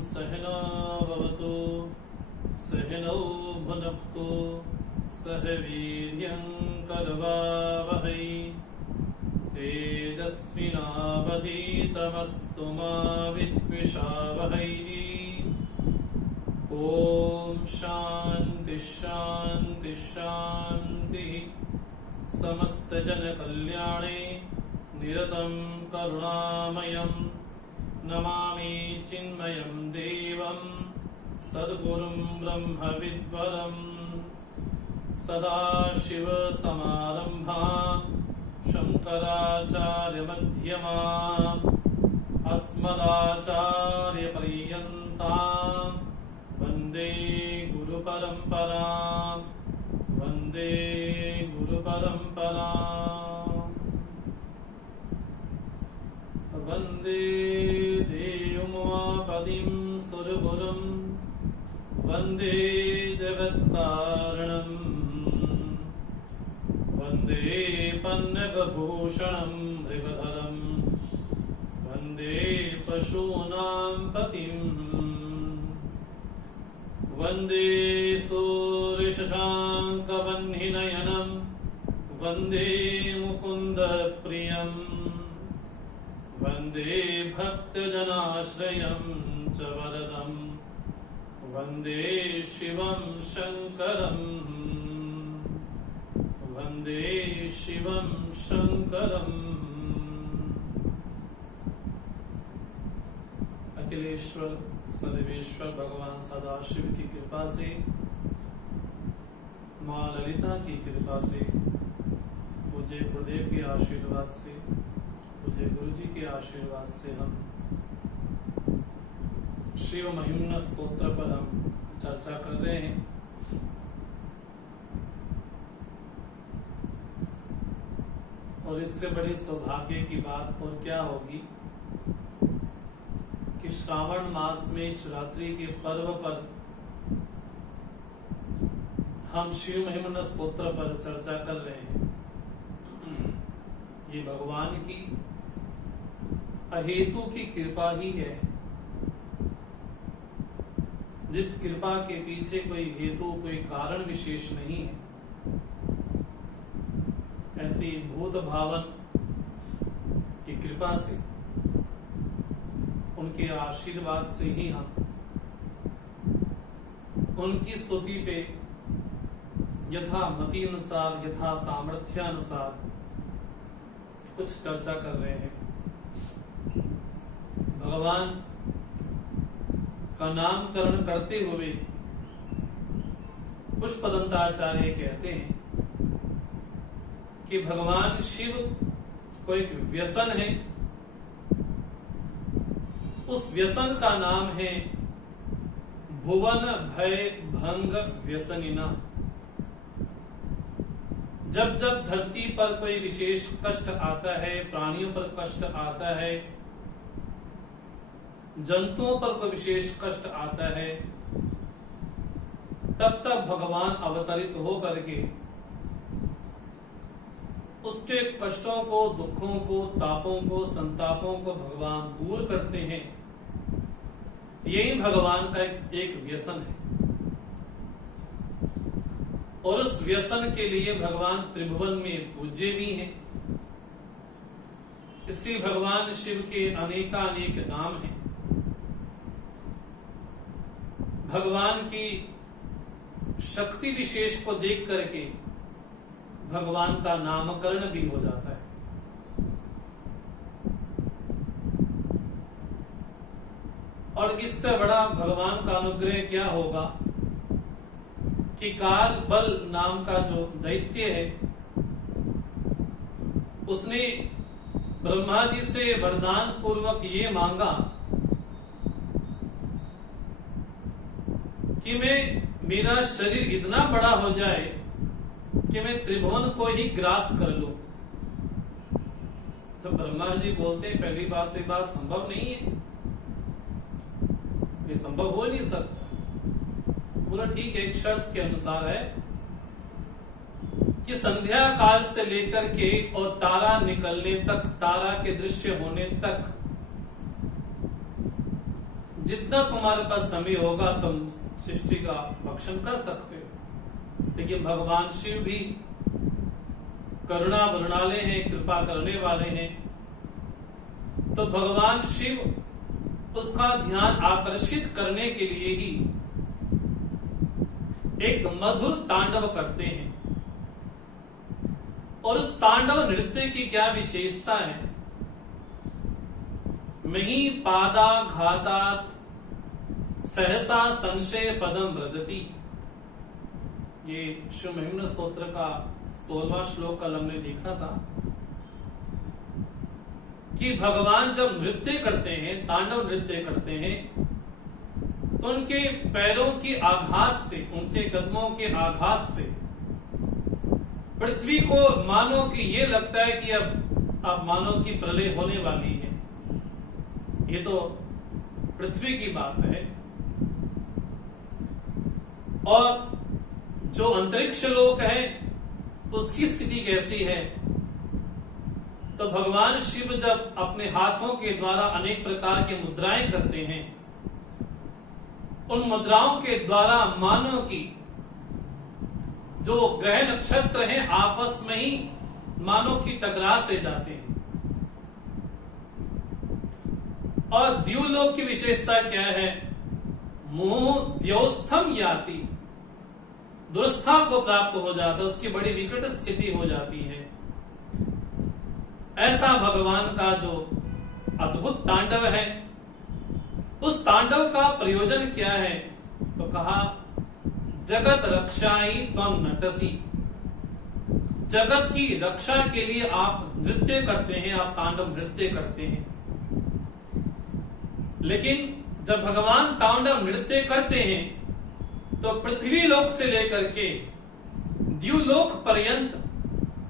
सहना भवतु सहनौ भुनक्तु सह वीर्यं करवावहै तेजस्विनावधीतमस्तु मा विद्विषावहै। ओम शांति शांति शांति। समस्त जन कल्याणे निरतं करुणामयं नमामि चिन्मयं देवं सद्गुरुं ब्रह्म विद्वरं सदाशिव समारंभां शंकराचार्य मध्यमाम् अस्मदाचार्य पर्यन्तां वन्दे गुरु परंपरां वन्दे गुरु परंपरां। वन्दे देवोमापदिं सुरगुरुं वन्दे जगत्कारणं वन्दे पन्नगभूषणं मृगधरं वन्दे पशूनां पतिं वन्दे सूर्यशशाङ्कवह्निनयनं वन्दे मुकुन्दप्रियं वन्दे भक्तजनाश्रयं च वरदं वन्दे शिवं शङ्करं वन्दे शिवं शङ्करम्। अखिलेश्वर सर्वेश्वर भगवान सदाशिव की कृपा से, माँ ललिता की कृपा से, पूज्य गुरुदेव के आशीर्वाद से, पूज्य गुरु जी के आशीर्वाद से हम शिव महिम्न स्तोत्र पर हम चर्चा कर रहे हैं। और इससे बड़ी सौभाग्य की बात और क्या होगी कि श्रावण मास में शिवरात्रि के पर्व पर हम शिव महिम्न स्तोत्र पर चर्चा कर रहे हैं। ये भगवान की अहेतु की कृपा ही है, जिस कृपा के पीछे कोई हेतु कोई कारण विशेष नहीं है। ऐसी भूत भावन की कृपा से, उनके आशीर्वाद से ही हम उनकी स्तुति पे यथा मति अनुसार यथा सामर्थ्य अनुसार कुछ चर्चा कर रहे हैं। भगवान का नामकरण करते हुए पुष्पदंताचार्य कहते हैं कि भगवान शिव को एक व्यसन है, उस व्यसन का नाम है भुवन भय भंग व्यसनिना। जब जब धरती पर कोई विशेष कष्ट आता है, प्राणियों पर कष्ट आता है, जंतुओं पर कोई विशेष कष्ट आता है, तब तब भगवान अवतरित हो करके उसके कष्टों को, दुखों को, तापों को, संतापों को भगवान दूर करते हैं। यही भगवान का एक व्यसन है। और उस व्यसन के लिए भगवान त्रिभुवन में पूज्य भी हैं। इसलिए भगवान शिव के अनेकानेक नाम हैं। भगवान की शक्ति विशेष को देख करके भगवान का नामकरण भी हो जाता है। और इससे बड़ा भगवान का अनुग्रह क्या होगा कि काल बल नाम का जो दैत्य है, उसने ब्रह्मा जी से वरदान पूर्वक ये मांगा कि मेरा शरीर इतना बड़ा हो जाए कि मैं त्रिभुवन को ही ग्रास कर लूं। तो ब्रह्मा जी बोलते हैं पहली बात तो ये बात संभव नहीं है, ये संभव हो नहीं सकता। बोला ठीक है, एक शर्त के अनुसार है कि संध्या काल से लेकर के और तारा निकलने तक, तारा के दृश्य होने तक जितना तुम्हारे पास समय होगा तुम सृष्टि का भक्षण कर सकते हो। लेकिन भगवान शिव भी करुणा वरुणालय हैं, कृपा करने वाले हैं। तो भगवान शिव उसका ध्यान आकर्षित करने के लिए ही एक मधुर तांडव करते हैं। और उस तांडव नृत्य की क्या विशेषता है? मही पादा घातात सहसा संशय पदम व्रजति। ये शिव महिम्न स्तोत्र का 16वां श्लोक कल हमने देखा था कि भगवान जब नृत्य करते हैं, तांडव नृत्य करते हैं, तो उनके पैरों के आघात से, उनके कदमों के आघात से पृथ्वी को मानो कि ये लगता है कि अब मानो कि प्रलय होने वाली है। ये तो पृथ्वी की बात है। और जो अंतरिक्ष लोक है उसकी स्थिति कैसी है? तो भगवान शिव जब अपने हाथों के द्वारा अनेक प्रकार की मुद्राएं करते हैं, उन मुद्राओं के द्वारा मानो कि जो ग्रह नक्षत्र हैं आपस में ही मानो कि टकरा से जाते हैं। और द्युलोक की विशेषता क्या है? मोह द्योस्थम याति, दुर्स्था को प्राप्त हो जाता है, उसकी बड़ी विकट स्थिति हो जाती है। ऐसा भगवान का जो अद्भुत तांडव है, उस तांडव का प्रयोजन क्या है? तो कहा जगत रक्षाई त्वं नटसी, जगत की रक्षा के लिए आप नृत्य करते हैं, आप तांडव नृत्य करते हैं। लेकिन जब भगवान तांडव नृत्य करते हैं तो पृथ्वी लोक से लेकर के द्युलोक पर्यंत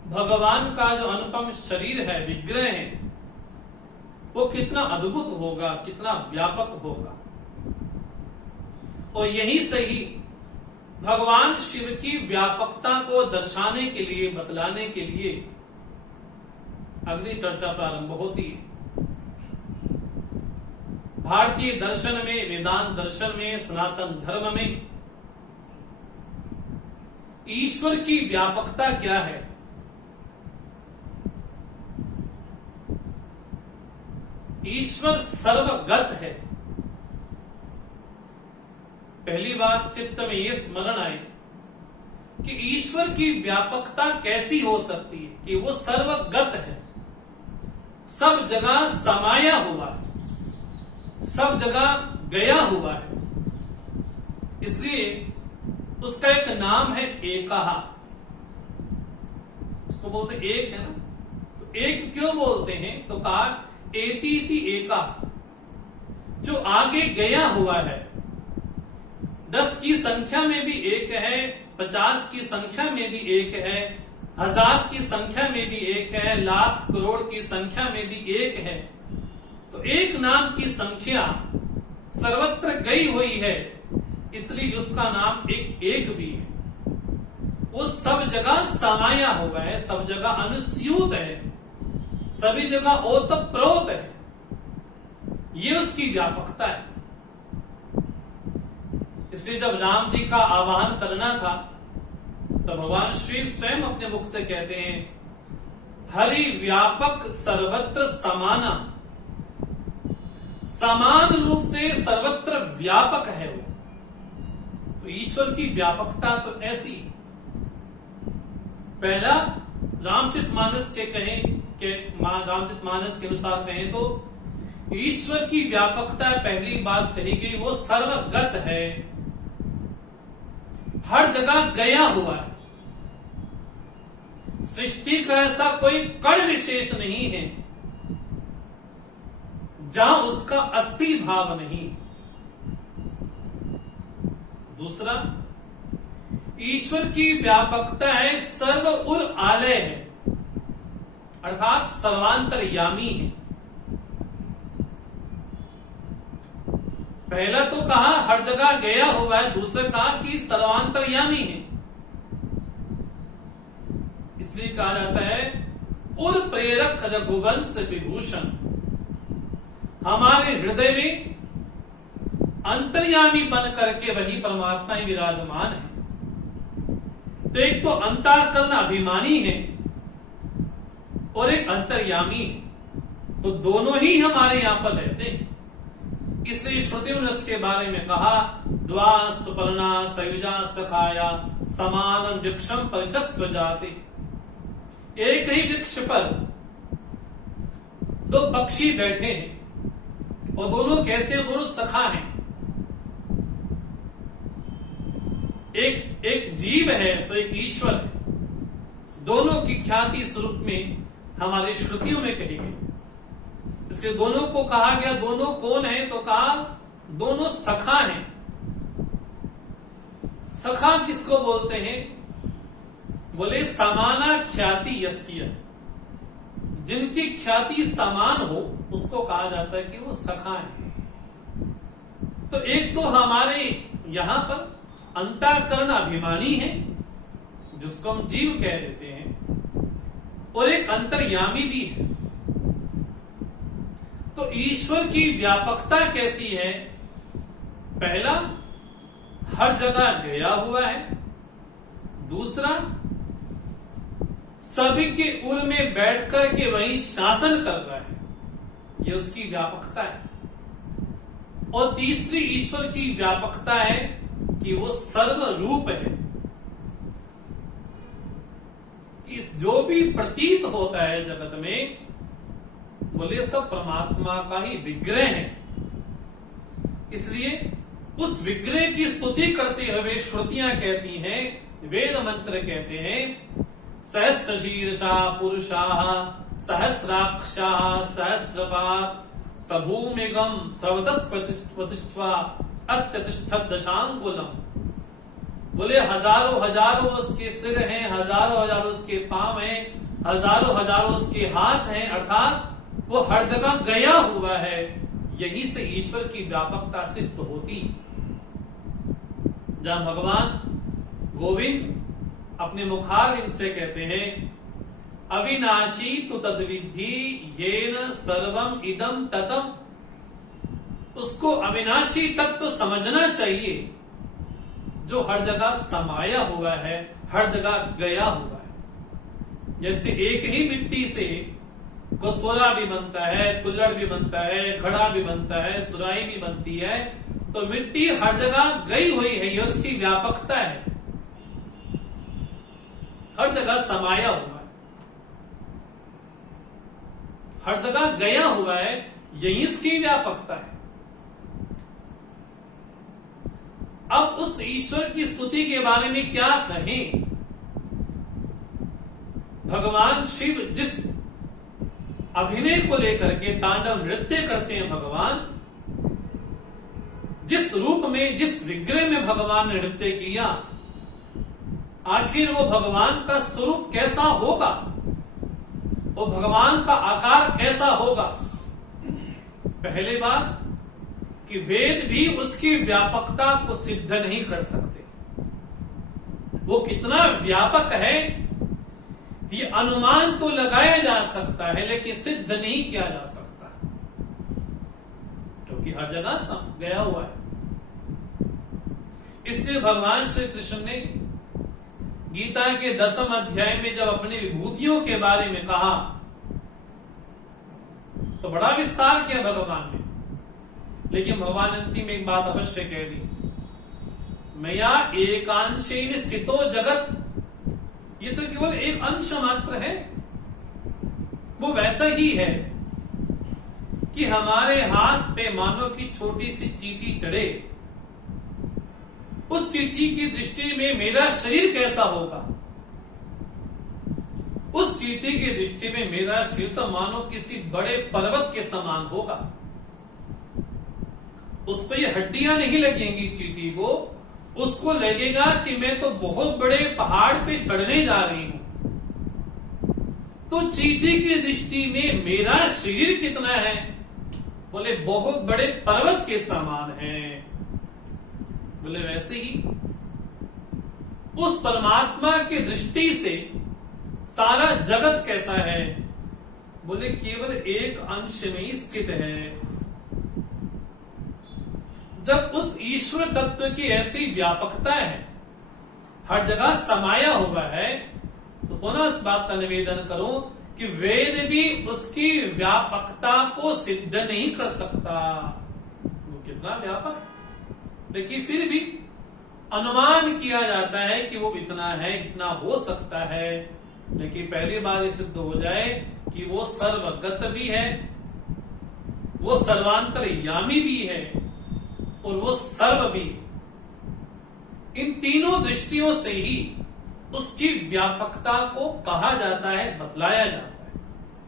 भगवान का जो अनुपम शरीर है, विग्रह है, वो कितना अद्भुत होगा, कितना व्यापक होगा। और यही सही भगवान शिव की व्यापकता को दर्शाने के लिए, बतलाने के लिए अगली चर्चा प्रारंभ होती है। भारतीय दर्शन में, वेदांत दर्शन में, सनातन धर्म में ईश्वर की व्यापकता क्या है? ईश्वर सर्वगत है। पहली बात चित्त में यह स्मरण आए कि ईश्वर की व्यापकता कैसी हो सकती है कि वो सर्वगत है, सब जगह समाया हुआ है, सब जगह गया हुआ है। इसलिए उसका एक नाम है एकहा। उसको बोलते एक है ना, तो एक क्यों बोलते हैं? तो कहा एतीति एका, जो आगे गया हुआ है। 10 की संख्या में भी एक है, 50 की संख्या में भी एक है, 1000 की संख्या में भी एक है, लाख करोड़ की संख्या में भी एक है। तो एक नाम की संख्या सर्वत्र गई हुई है, इसलिए उसका नाम एक भी है। वो सब जगह समाया हुआ है, सब जगह अनुस्यूत है, सभी जगह ओतप्रोत है। ये उसकी व्यापकता है। इसलिए जब राम जी का आवाहन करना था तो भगवान शिव स्वयं अपने मुख से कहते हैं, हरि व्यापक सर्वत्र समाना, समान रूप से सर्वत्र व्यापक है वो। तो ईश्वर की व्यापकता तो ऐसी। पहला रामचरितमानस के रामचरितमानस के अनुसार कहें तो ईश्वर की व्यापकता पहली बात कही गई, वो सर्वगत है, हर जगह गया हुआ है। सृष्टि का ऐसा कोई कण विशेष नहीं है जहां उसका अस्थि भाव नहीं। दूसरा, ईश्वर की व्यापकता है सर्व उर आलय है, अर्थात सर्वांतरयामी है। पहला तो कहा हर जगह गया हुआ है, दूसरा कहा कि सर्वांतरयामी है। इसलिए कहा जाता है उर प्रेरक रघुवंश विभूषण, हमारे हृदय में अंतर्यामी बन करके वही परमात्मा ही विराजमान है। तो एक तो अंतःकरण अभिमानी है और एक अंतर्यामी है, तो दोनों ही हमारे यहां पर रहते हैं। इसलिए श्रुतियों ने उसके बारे में कहा, द्वा सुपर्णा सयुजा सखाया समानम वृक्षम परिचस्व जाते। एक ही वृक्ष पर दो पक्षी बैठे हैं और दोनों कैसे, दोनों सखा हैं। एक जीव है तो एक ईश्वर है। दोनों की ख्याति स्वरूप में हमारी श्रुतियों में कही गई। इसलिए दोनों को कहा गया, दोनों कौन है, तो कहा दोनों सखा हैं। सखा किसको बोलते हैं? बोले समाना ख्याति यस्य, जिनकी ख्याति समान हो उसको कहा जाता है कि वो सखा है। तो एक तो हमारे यहां पर अंतःकरण अभिमानी है जिसको हम जीव कह देते हैं, और एक अंतर्यामी भी है। तो ईश्वर की व्यापकता कैसी है? पहला, हर जगह गया हुआ है। दूसरा, सभी के उर में बैठ कर के वही शासन कर रहा है, ये उसकी व्यापकता है। और तीसरी ईश्वर की व्यापकता है कि वो सर्वरूप है। इस जो भी प्रतीत होता है जगत में, बोले सब परमात्मा का ही विग्रह है। इसलिए उस विग्रह की स्तुति करते हुए श्रुतियां कहती हैं, वेद मंत्र कहते हैं, सहस्र शीर्षा पुरुषा सहस्राक्षा सहस्रपात सभूमिगम सर्वतस प्रतिष्ठा अत्यतिष्ठत दशांगुलम। बोले हजारों हजारों उसके सिर हैं, हजारों हजारों उसके पांव हैं, हजारों हजारों उसके हाथ हैं, अर्थात वो हर जगह गया हुआ है। यही से ईश्वर की व्यापकता सिद्ध होती। जब भगवान गोविंद अपने मुखारविंद से कहते हैं, अविनाशी तु तद्विद्धि येन सर्वम इदम ततम, उसको अविनाशी तत्व समझना चाहिए जो हर जगह समाया हुआ है, हर जगह गया हुआ है। जैसे एक ही मिट्टी से गोस्वरा भी बनता है, कुल्हड़ भी बनता है, घड़ा भी बनता है, सुराही भी बनती है। तो मिट्टी हर जगह गई हुई है, ये उसकी व्यापकता है, हर जगह समाया हुआ है, हर जगह गया हुआ है, यही इसकी व्यापकता है। अब उस ईश्वर की स्तुति के बारे में क्या कहें? भगवान शिव जिस अभिनय को लेकर के तांडव नृत्य करते हैं, भगवान जिस रूप में, जिस विग्रह में भगवान ने नृत्य किया, आखिर वो भगवान का स्वरूप कैसा होगा, वो भगवान का आकार कैसा होगा? पहले बात कि वेद भी उसकी व्यापकता को सिद्ध नहीं कर सकते। वो कितना व्यापक है ये अनुमान तो लगाया जा सकता है, लेकिन सिद्ध नहीं किया जा सकता, क्योंकि हर जगह गया हुआ है। इसलिए भगवान श्री कृष्ण ने गीता के 10वें अध्याय में जब अपनी विभूतियों के बारे में कहा तो बड़ा विस्तार किया भगवान ने, लेकिन भगवान अंतिम एक बात अवश्य कह दी, मया एकांशेन स्थितो जगत, ये तो केवल एक अंश मात्र है। वो वैसा ही है कि हमारे हाथ पे मानो की छोटी सी चींटी चढ़े, उस चींटी की दृष्टि में मेरा शरीर कैसा होगा? उस चींटी की दृष्टि में मेरा शरीर तो मानो किसी बड़े पर्वत के समान होगा। उस पर ये हड्डियां नहीं लगेंगी चींटी को, उसको लगेगा कि मैं तो बहुत बड़े पहाड़ पे चढ़ने जा रही हूं। तो चींटी की दृष्टि में मेरा शरीर कितना है? बोले बहुत बड़े पर्वत के समान है। बोले वैसे ही उस परमात्मा की दृष्टि से सारा जगत कैसा है? बोले केवल एक अंश में ही स्थित है। जब उस ईश्वर तत्व की ऐसी व्यापकता है, हर जगह समाया हुआ है, तो पुनः इस बात का निवेदन करूं कि वेद भी उसकी व्यापकता को सिद्ध नहीं कर सकता। वो कितना व्यापक, लेकिन फिर भी अनुमान किया जाता है कि वो इतना है, इतना हो सकता है। लेकिन पहली बार ये सिद्ध हो जाए कि वो सर्वगत भी है, वो सर्वांतरयामी भी है और वो सर्व भी। इन तीनों दृष्टियों से ही उसकी व्यापकता को कहा जाता है, बतलाया जाता है।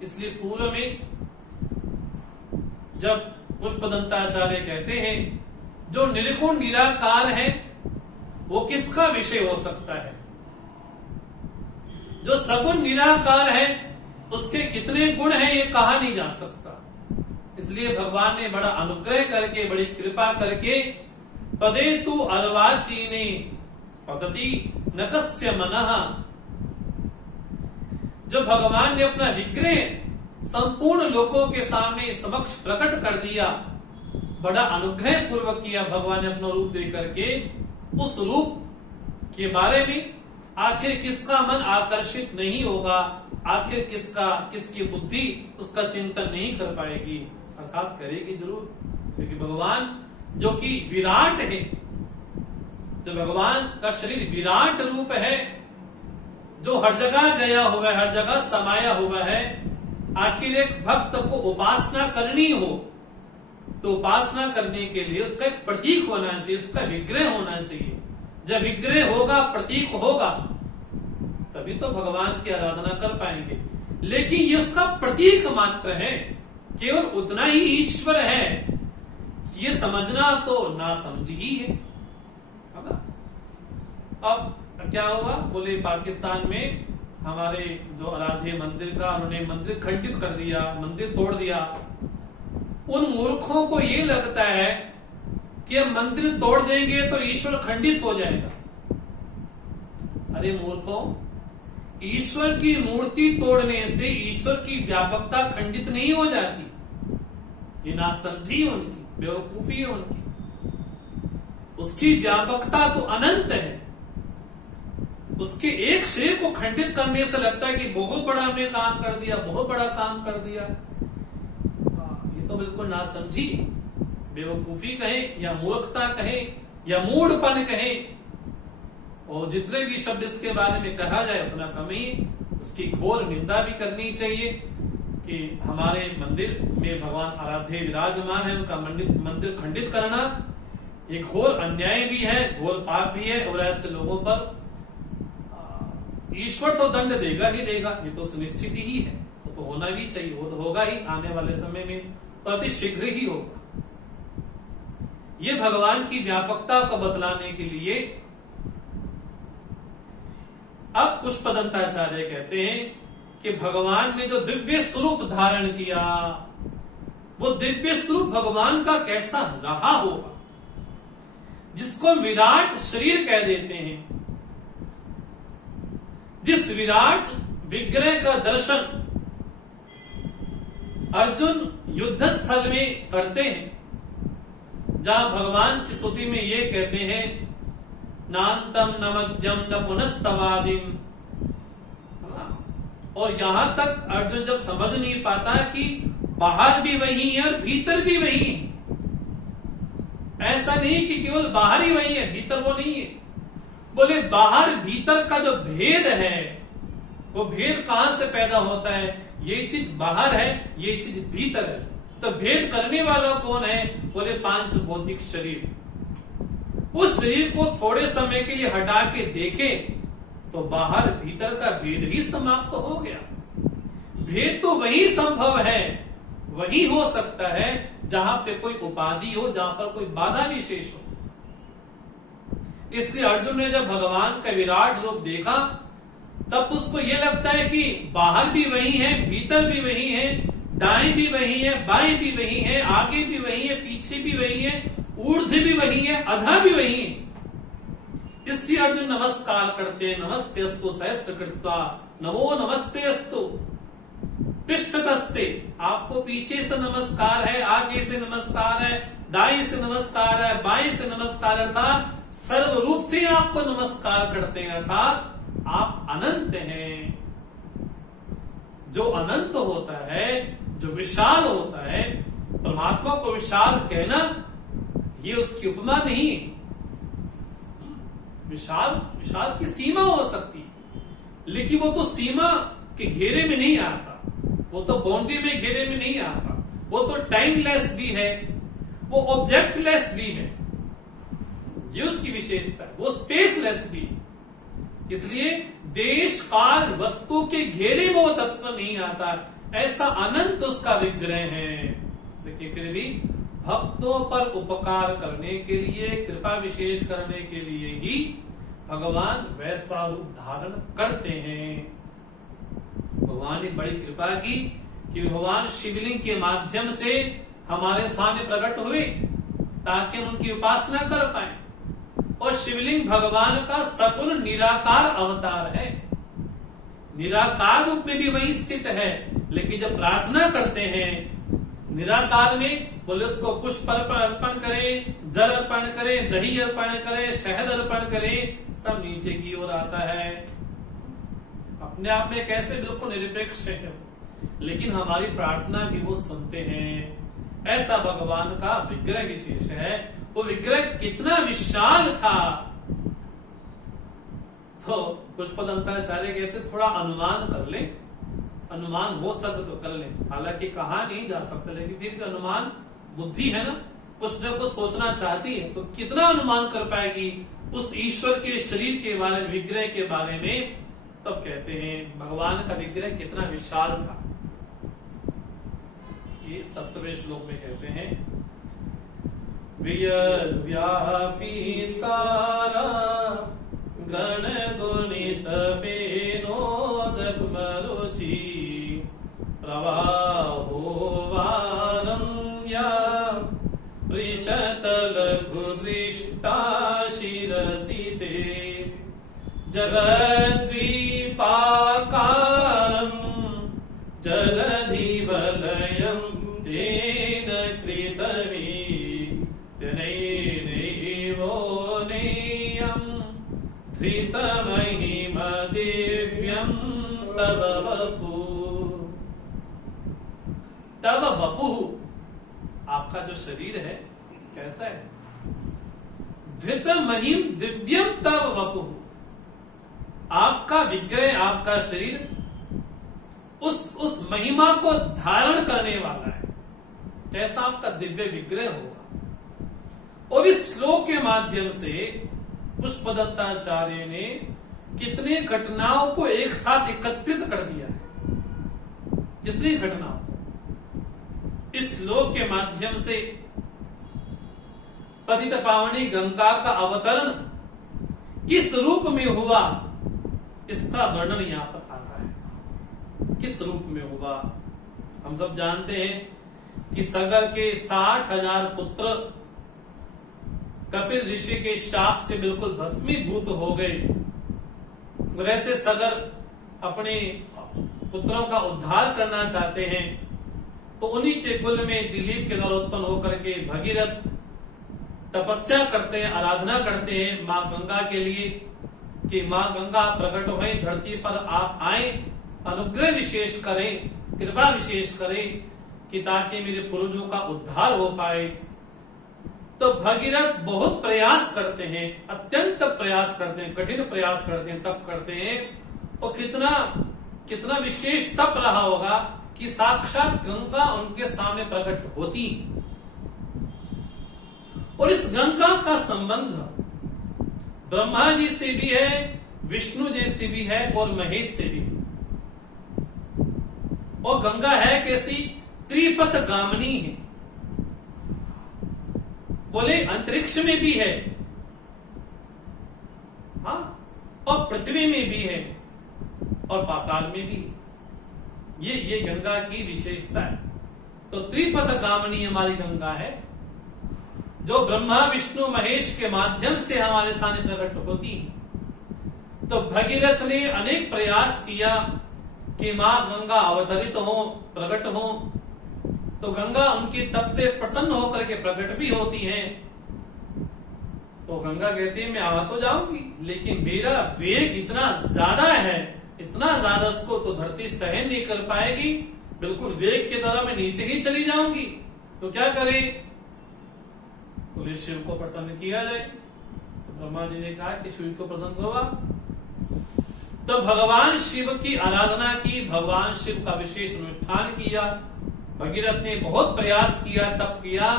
इसलिए पूर्व में जब पुष्पदंताचार्य कहते हैं जो निर्गुण निराकार है वो किसका विषय हो सकता है, जो सगुण निराकार है उसके कितने गुण हैं ये कहा नहीं जा सकता। इसलिए भगवान ने बड़ा अनुग्रह करके, बड़ी कृपा करके पदे तु अर्वाचीने पतति नकस्य मनः, जो भगवान ने अपना विग्रह संपूर्ण लोगों के सामने समक्ष प्रकट कर दिया, बड़ा अनुग्रह पूर्वक किया भगवान ने अपना रूप दे करके, उस रूप के बारे में आखिर किसका मन आकर्षित नहीं होगा, आखिर किसकी बुद्धि उसका चिंतन नहीं कर पाएगी, अर्थात करेगी जरूर। क्योंकि भगवान जो कि विराट है, जो भगवान का शरीर विराट रूप है, जो हर जगह गया हुआ है, हर जगह समाया हुआ है, आखिर एक भक्त को उपासना करनी हो तो उपासना करने के लिए उसका एक प्रतीक होना चाहिए, उसका विग्रह होना चाहिए। जब विग्रह होगा, प्रतीक होगा, तभी तो भगवान की आराधना कर पाएंगे। लेकिन ये उसका प्रतीक मात्र है, केवल उतना ही ईश्वर है, ये समझना तो नासमझी ही है। अब क्या हुआ, बोले पाकिस्तान में हमारे जो आराध्य मंदिर का, उन्होंने मंदिर खंडित कर दिया, मंदिर तोड़ दिया। उन मूर्खों को ये लगता है कि हम मंदिर तोड़ देंगे तो ईश्वर खंडित हो जाएगा। अरे मूर्खों, ईश्वर की मूर्ति तोड़ने से ईश्वर की व्यापकता खंडित नहीं हो जाती। ये नासमझी है उनकी, बेवकूफी है उनकी। उसकी व्यापकता तो अनंत है। उसके एक शरीर को खंडित करने से लगता है कि बहुत बड़ा हमने काम कर दिया, बहुत बड़ा काम कर दिया। ये तो बिल्कुल नासमझी, बेवकूफी कहे या मूर्खता कहे या मूढ़पन कहे, और जितने भी शब्द इसके बारे में कहा जाए उतना कम ही। उसकी घोर निंदा भी करनी चाहिए कि हमारे मंदिर में भगवान आराध्य विराजमान है, उनका मंदिर खंडित करना एक घोर अन्याय भी है, घोर पाप भी है। और ऐसे लोगों पर ईश्वर तो दंड देगा ही देगा, ये तो सुनिश्चित ही है, वो तो होना भी चाहिए, वो तो होगा ही, आने वाले समय में तो अति शीघ्र ही होगा। ये भगवान की व्यापकता को बतलाने के लिए अब पुष्पदंताचार्य कहते हैं कि भगवान ने जो दिव्य स्वरूप धारण किया, वो दिव्य स्वरूप भगवान का कैसा रहा होगा, जिसको विराट शरीर कह देते हैं। जिस विराट विग्रह का दर्शन अर्जुन युद्ध स्थल में करते हैं, जहां भगवान की स्तुति में ये कहते हैं नान्तम न मध्यम न पुनस्तवादिम, और यहां तक अर्जुन जब समझ नहीं पाता कि बाहर भी वही है और भीतर भी वही है। ऐसा नहीं कि केवल बाहर ही वही है, भीतर वो नहीं है। बोले बाहर भीतर का जो भेद है, वो भेद कहां से पैदा होता है? ये चीज बाहर है, ये चीज भीतर है। तो भेद करने वाला कौन है? बोले पांच भौतिक शरीर। उस शरीर को थोड़े समय के लिए हटा के देखे तो बाहर भीतर का भेद ही समाप्त हो गया। भेद तो वही संभव है, वही हो सकता है जहां पे कोई उपाधि हो, जहां पर कोई बाधा विशेष हो। इसलिए अर्जुन ने जब भगवान का विराट रूप देखा तब उसको यह लगता है कि बाहर भी वही है, भीतर भी वही है, दाएं भी वही है, बाएं भी वही है, आगे भी वही है, पीछे भी वही है, ऊर्ध्व भी वही है, अधा भी वही है। इसलिए अर्जुन नमस्कार करते हैं, नमस्ते अस्तु सहस्त्र कृत्वा नमो नमस्ते अस्तु। पृष्ठतस्ते, आपको पीछे से नमस्कार है, आगे से नमस्कार है, दाएं से नमस्कार है, बाएं से नमस्कार, अर्थात सर्व रूप से आपको नमस्कार करते हैं, अर्थात आप अनंत हैं। जो अनंत होता है, जो विशाल होता है, परमात्मा को विशाल कहना ये उसकी उपमा नहीं है। विशाल विशाल की सीमा हो सकती है, लेकिन वो तो सीमा के घेरे में नहीं आता, वो तो बाउंड्री में घेरे में नहीं आता, वो तो टाइमलेस भी है, वो ऑब्जेक्टलेस भी है, ये उसकी विशेषता है, वो स्पेसलेस भी है। इसलिए देश काल वस्तु के घेरे में वो तत्व नहीं आता, ऐसा अनंत उसका विग्रह है। देखिए फिर भी भक्तों पर उपकार करने के लिए, कृपा विशेष करने के लिए ही भगवान वैसा रूप धारण करते हैं। भगवान ने बड़ी कृपा की कि भगवान शिवलिंग के माध्यम से हमारे सामने प्रकट हुए ताकि हम उनकी उपासना कर पाए। और शिवलिंग भगवान का सगुण निराकार अवतार है, निराकार रूप में भी वही स्थित है, लेकिन जब प्रार्थना करते हैं निराकार में, बोले उसको पुष्प अर्पण करें, जल अर्पण करें, दही अर्पण करें, शहद अर्पण करें, सब नीचे की ओर आता है। अपने आप में कैसे बिल्कुल निरपेक्ष है, लेकिन हमारी प्रार्थना भी वो सुनते हैं। ऐसा भगवान का विग्रह विशेष है। वो विग्रह कितना विशाल था, तो पुष्पदंताचार्य कहते थोड़ा अनुमान कर ले, अनुमान हो सके तो कर ले, हालांकि कहा नहीं जा सकता, लेकिन फिर भी अनुमान बुद्धि है ना, कुछ न कुछ सोचना चाहती है, तो कितना अनुमान कर पाएगी उस ईश्वर के शरीर के बारे में, विग्रह के बारे में। तब कहते हैं भगवान का विग्रह कितना विशाल था। ये 7वें श्लोक में कहते हैं, व्यापीतारा गण गुणित फेनोदक मरुचि प्रवाहो वारम्या पृषत लघु दृष्टा शिरसि ते जगद्वीपाकारम् जलधि वलयं तेन कृतवी नैनैवो नेयं धृतमहिम दिव्यं तव वपु। तव वपु, आपका जो शरीर है कैसा है? धृत महिम दिव्यम तव वपु, आपका विग्रह, आपका शरीर उस महिमा को धारण करने वाला है। कैसा आपका दिव्य विग्रह होगा। और इस श्लोक के माध्यम से पुष्पदंताचार्य ने कितने घटनाओं को एक साथ एकत्रित कर दिया है। जितनी घटनाओं को इस श्लोक के माध्यम से पतित पावनी गंगा का अवतरण किस रूप में हुआ, इसका वर्णन यहां पर आता है। किस रूप में हुआ, हम सब जानते हैं कि सगर के 60,000 पुत्र कपिल ऋषि के शाप से बिल्कुल भस्मीभूत हो गए। वैसे सगर अपने पुत्रों का उद्धार करना चाहते हैं, तो उन्हीं के कुल में दिलीप के द्वारा उत्पन्न होकर के भगीरथ तपस्या करते हैं, आराधना करते हैं मां गंगा के लिए कि मां गंगा प्रकट हुए धरती पर, आप आए, अनुग्रह विशेष करें, कृपा विशेष करें कि ताकि मेरे पूर्वजों का उद्धार हो पाए। तो भगीरथ बहुत प्रयास करते हैं, अत्यंत प्रयास करते हैं, कठिन प्रयास करते हैं, तप करते हैं। और कितना विशेष तप रहा होगा कि साक्षात गंगा उनके सामने प्रकट होती। और इस गंगा का संबंध ब्रह्मा जी से भी है, विष्णु जी से भी है और महेश से भी है। और गंगा है कैसी? त्रिपथ गामिनी है। बोले अंतरिक्ष में भी है, हाँ, और पृथ्वी में भी है और पाताल में भी है। ये गंगा की विशेषता है। तो त्रिपथ गामिनी हमारी गंगा है, जो ब्रह्मा विष्णु महेश के माध्यम से हमारे सामने प्रकट होती है। तो भगीरथ ने अनेक प्रयास किया कि मां गंगा अवतरित हो, प्रकट हो, तो गंगा उनकी तप से प्रसन्न होकर के प्रकट भी होती है। तो गंगा कहती है मैं आ तो जाऊंगी, लेकिन मेरा वेग इतना ज्यादा है, इतना ज्यादा, उसको तो धरती सहन नहीं कर पाएगी, बिल्कुल वेग के द्वारा मैं नीचे ही चली जाऊंगी। तो क्या करे? बोले शिव को प्रसन्न किया जाए। तो ब्रह्मा जी ने कहा कि शिव को प्रसन्न करो आप। तो भगवान शिव की आराधना की, भगवान शिव का विशेष अनुष्ठान किया। भगीरथ ने बहुत प्रयास किया, तप किया,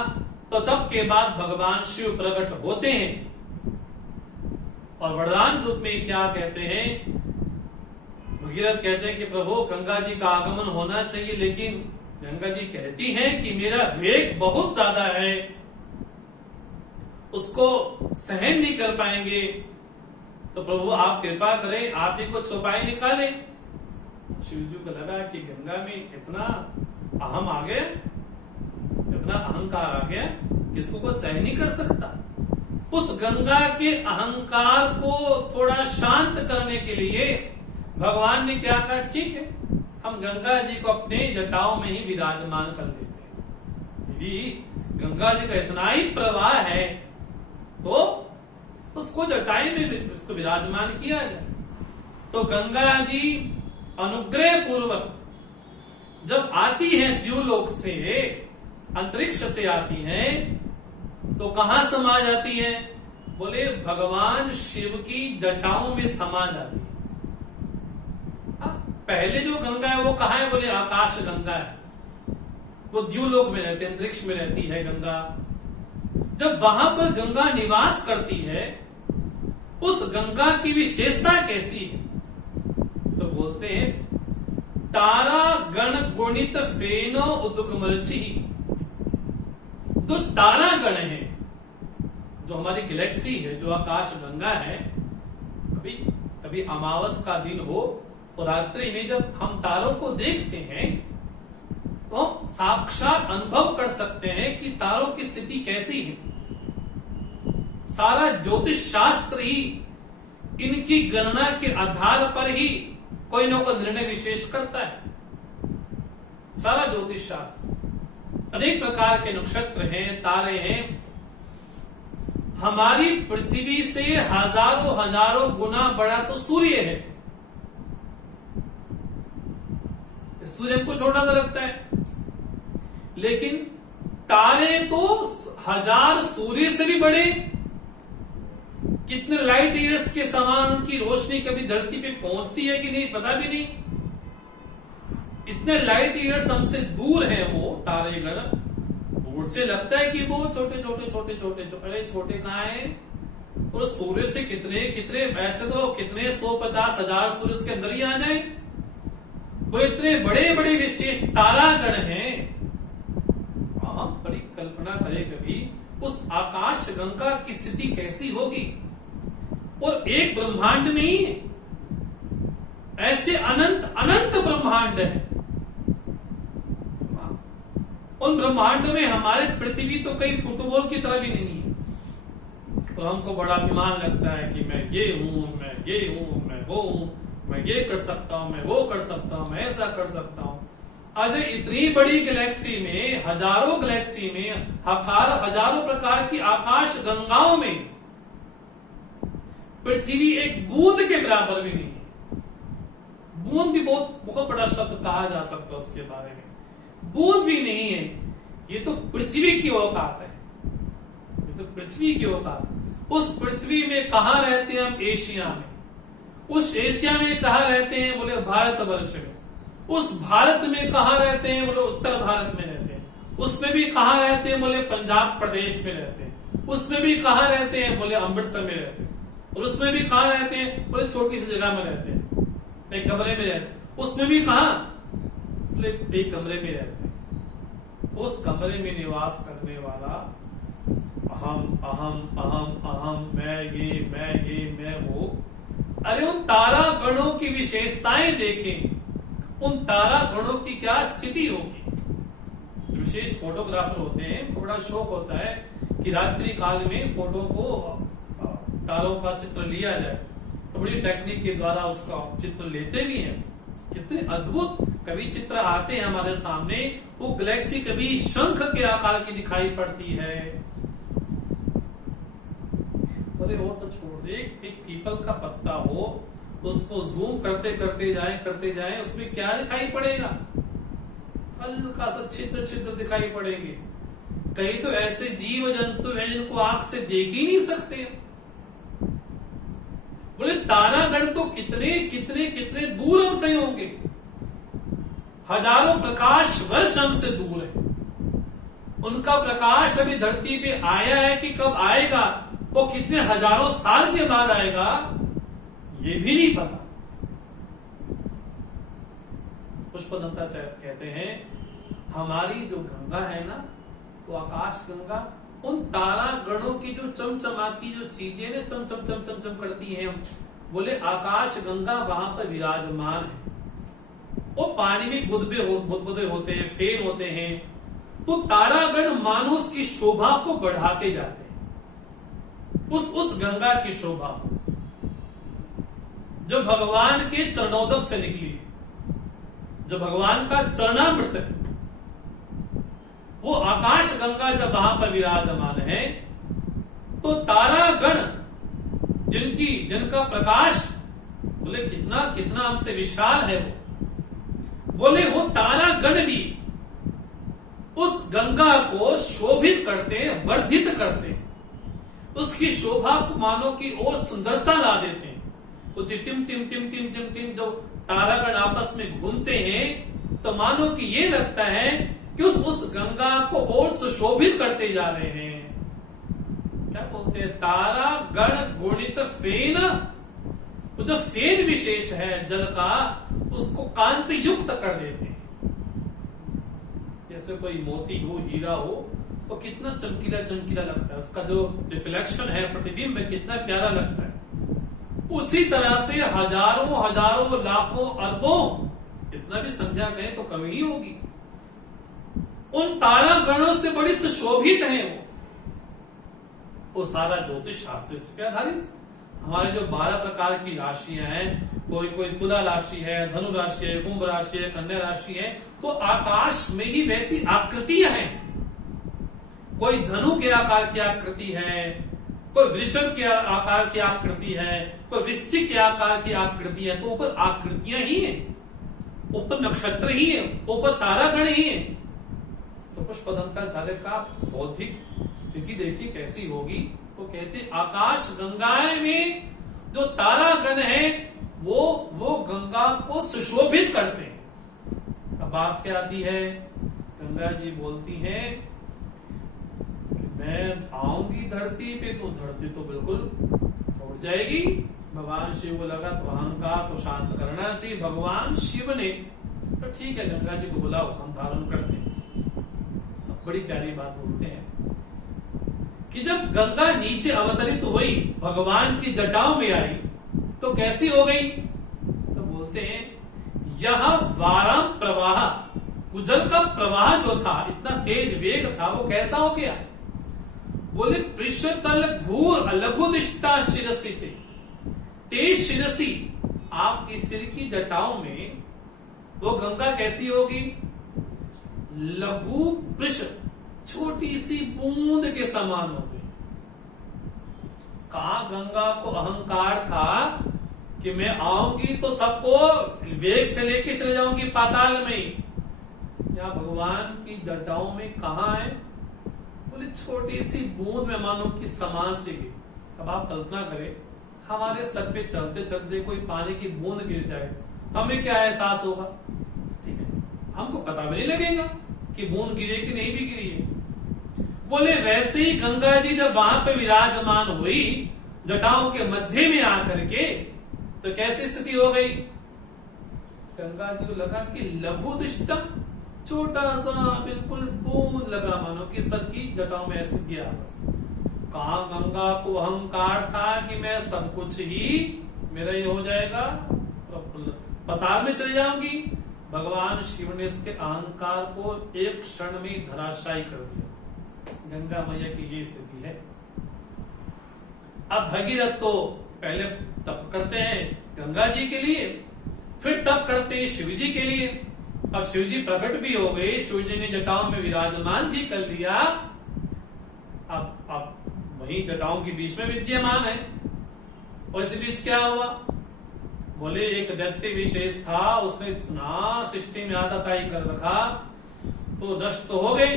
तो तप के बाद भगवान शिव प्रकट होते हैं और वरदान रूप में क्या कहते हैं? भगीरथ कहते हैं कि प्रभु गंगा जी का आगमन होना चाहिए, लेकिन गंगा जी कहती हैं कि मेरा वेग बहुत ज्यादा है, उसको सहन नहीं कर पाएंगे, तो प्रभु आप कृपा करें, आप ही कुछ उपाय निकालें। शिव जी को लगा कि गंगा में इतना अहम आ गया, इतना अहंकार आ गया कि इसको कोई सह नहीं कर सकता। उस गंगा के अहंकार को थोड़ा शांत करने के लिए भगवान ने क्या कहा? ठीक है, हम गंगा जी को अपने जटाओं में ही विराजमान कर देते हैं। यदि गंगा जी का इतना ही प्रवाह है तो उसको जटाई में उसको विराजमान किया जाए। तो गंगा जी अनुग्रह पूर्वक जब आती है द्युलोक से, अंतरिक्ष से आती है, तो कहां समा जाती है? बोले भगवान शिव की जटाओं में समा जाती है। पहले जो गंगा है वो कहां है? बोले आकाश गंगा है, वो द्युलोक में रहती है, अंतरिक्ष में रहती है गंगा। जब वहां पर गंगा निवास करती है, उस गंगा की विशेषता कैसी है? तो बोलते हैं तारा गण गुणित फेनो उदुकमर्ची। तो तारा गण है, जो हमारी गैलेक्सी है, जो आकाश गंगा है, कभी कभी अमावस का दिन हो और रात्रि में जब हम तारों को देखते हैं तो हम साक्षात अनुभव कर सकते हैं कि तारों की स्थिति कैसी है। सारा ज्योतिष शास्त्र ही इनकी गणना के आधार पर ही कोई न कोई निर्णय विशेष करता है। सारा ज्योतिष शास्त्र, अनेक प्रकार के नक्षत्र हैं, तारे हैं। हमारी पृथ्वी से हजारों हजारों गुना बड़ा तो सूर्य है। सूर्य हमको छोटा सा लगता है, लेकिन तारे तो हजार सूर्य से भी बड़े। कितने लाइट ईयर्स के समान उनकी रोशनी कभी धरती पे पहुंचती है कि नहीं, पता भी नहीं। इतने लाइट ईयर्स हमसे दूर हैं वो तारेगण। दूर से लगता है कि वो छोटे छोटे छोटे छोटे, अरे छोटे कहाँ हैं? और सूर्य से कितने कितने, वैसे तो कितने 150 हजार सूर्य उसके अंदर ही आ जाए। वो इतने बड़े बड़े विशेष तारागण हैं। हम बड़ी कल्पना करें कभी उस आकाश गंगा की स्थिति कैसी होगी। और एक ब्रह्मांड नहीं है, ऐसे अनंत अनंत ब्रह्मांड है। उन ब्रह्मांड में हमारे पृथ्वी तो कई फुटबॉल की तरह भी नहीं है। तो हमको बड़ा अभिमान लगता है कि मैं ये हूं, मैं ये हूं, मैं वो हूं, मैं ये कर सकता हूं, मैं वो कर सकता हूं, मैं ऐसा कर सकता हूं। आज इतनी बड़ी गैलेक्सी में, हजारों गैलेक्सी में, हजारों प्रकार की आकाश गंगाओं में पृथ्वी एक बूंद के बराबर भी नहीं है। बूंद भी बहुत बहुत बड़ा शब्द कहा जा सकता है उसके बारे में। बूंद भी नहीं है। ये तो पृथ्वी की औकात है, ये तो पृथ्वी की औकात। उस पृथ्वी में कहां रहते हैं हम? एशिया में। उस एशिया में कहां रहते हैं? बोले भारतवर्ष में। उस भारत में कहां रहते हैं? बोले उत्तर भारत में रहते हैं। उसमें भी कहां रहते हैं? बोले पंजाब प्रदेश में रहते हैं। उसमें भी कहां रहते हैं? बोले अमृतसर में रहते हैं। और उसमें भी कहां रहते हैं? बोले छोटी सी जगह में रहते हैं, एक कमरे में रहते हैं। उसमें भी कहां? बोले एक कमरे में रहते हैं। उस कमरे में निवास करने वाला अहम अहम अहम अहम, मैं वो। अरे उन तारा गणों की विशेषताएं देखें, उन तारा गणों की क्या स्थिति होगी। जो विशेष फोटोग्राफर होते हैं, उनको बड़ा शौक होता है कि रात्रि काल में फोटो को, तारों का चित्र लिया जाए। तो बड़ी टेक्निक के द्वारा उसका चित्र लेते भी हैं। कितने अद्भुत कभी चित्र आते हैं हमारे सामने। वो गैलेक्सी कभी शंख के आकार की दिखाई पड़ती है। अरे वो तो छोड़ दे, एक पीपल का पत्ता हो, उसको जूम करते करते जाए, उसमें क्या दिखाई पड़ेगा? हल्का सा छिद्र छिद्र दिखाई पड़ेंगे। कई तो ऐसे जीव जंतु हैं जिनको आंख से देख ही नहीं सकते। बोले तारागण तो कितने कितने कितने दूर हमसे होंगे, हजारों प्रकाश वर्ष हमसे दूर है। उनका प्रकाश अभी धरती पे आया है कि कब आएगा, वो कितने हजारों साल के बाद आएगा, ये भी नहीं पता। पुष्पदंताचार्य कहते हैं हमारी जो गंगा है ना, वो आकाश गंगा, उन तारा गणों की जो चमचमाती जो चीजें ना चम चम चम चम चम करती हैं, बोले आकाश गंगा वहां पर विराजमान है। वो पानी में बुदबुदे होते हैं, फेन होते हैं, तो तारागण मानो उसकी शोभा को बढ़ाते जाते हैं। उस गंगा की शोभा जो भगवान के चरणोदक से निकली है, जो भगवान का चरणामृत है, वो आकाश गंगा जब वहां पर विराजमान है, तो तारागण जिनका प्रकाश बोले कितना कितना हमसे विशाल है, वो बोले वो तारागण भी उस गंगा को शोभित करते हैं, वर्धित करते हैं, उसकी शोभा को मानो की और सुंदरता ला देते हैं। वो टिम टिम टिम टिम टिम टिम जो तारागण आपस में घूमते हैं, तो मानो कि ये लगता है कि उस गंगा को और सुशोभित करते जा रहे हैं। क्या बोलते हैं? तारा गण गुणित फेन, वो जो फेन विशेष है जल का, उसको कांति युक्त कर देते हैं। जैसे कोई मोती हो, हीरा हो, तो कितना चमकीला चमकीला लगता है, उसका जो रिफ्लेक्शन है, प्रतिबिंब है, कितना प्यारा लगता है। उसी तरह से हजारों हजारों लाखों अरबों, इतना भी समझा गए तो कमी ही होगी, उन तारा गणों से बड़ी सुशोभित है वो सारा ज्योतिष शास्त्र इस पे आधारित। हमारे जो 12 प्रकार की राशियां हैं, कोई तुला राशि है, धनु राशि है, कुंभ राशि है, कन्या राशि है, तो आकाश में ही वैसी आकृतियां हैं। कोई धनु के आकार की आकृति है, कोई वृषभ के आकार की आकृति है, कोई वृश्चिक के आकार की आकृति है। तो ऊपर आकृतियां ही है, ऊपर नक्षत्र ही है, ऊपर तारागण ही है। तो पुष्पदंताचार्य का बौद्धिक स्थिति देखिए कैसी होगी। वो कहते आकाश गंगाएं में जो तारागण है वो गंगा को सुशोभित करते हैं। अब बात क्या आती है? गंगा जी बोलती है कि मैं आऊंगी धरती पे तो धरती तो बिल्कुल फूट जाएगी। भगवान शिव को लगा तो अहंकार तो शांत करना चाहिए। भगवान शिव ने तो ठीक है गंगा जी को बुलाओ, हम धारण करते हैं। बड़ी प्यारी बात बोलते हैं कि जब गंगा नीचे अवतरित हुई, भगवान की जटाओं में आई, तो कैसी हो गई? तो बोलते हैं यह वाराम प्रवाह, जल का प्रवाह जो था, इतना तेज वेग था, वो कैसा हो गया? बोले पृष्ठतल घूर लघुदिष्टा शिरसी तेज शिरसी, आपकी सिर की जटाओं में वो गंगा कैसी होगी? लघु पृष्ठ, छोटी सी बूंद के समान हो गई। कहा गंगा को अहंकार था कि मैं आऊंगी तो सबको वेग से लेके चले जाऊंगी पाताल में। या भगवान की जटाओं में कहा है? बोले छोटी सी बूंद में मानो कि समा से गई। अब आप कल्पना करें हमारे सर पे चलते चलते कोई पानी की बूंद गिर जाए, हमें क्या एहसास होगा? ठीक है, हमको पता भी नहीं लगेगा कि बूंद गिरे कि नहीं भी गिरी है। बोले वैसे ही गंगा जी जब वहां पे विराजमान हुई जटाओं के मध्य में आकर के, तो कैसी स्थिति हो गई? गंगा जी को लगा कि लघुदिष्टम, छोटा सा बिल्कुल बूंद लगा, मानो कि सर की जटाओं में ऐसे गया बस। कहा गंगा को अहंकार था कि मैं सब कुछ ही मेरा ये हो जाएगा, पताल में चले जाऊंगी। भगवान शिव ने इसके अहंकार को एक क्षण में धराशायी कर दिया। गंगा मैया की ये स्थिति है। अब भगीरथ तो पहले तप करते हैं गंगा जी के लिए, फिर तप करते हैं शिव जी के लिए। अब शिव जी प्रकट भी हो गए, शिव जी ने जटाओं में विराजमान भी कर लिया। अब वही जटाओं के बीच में विद्यमान है। और इस बीच क्या हुआ? बोले एक दैत्य विशेष था, उसने इतना सृष्टि में आताताई कर रखा, तो नष्ट तो हो गई,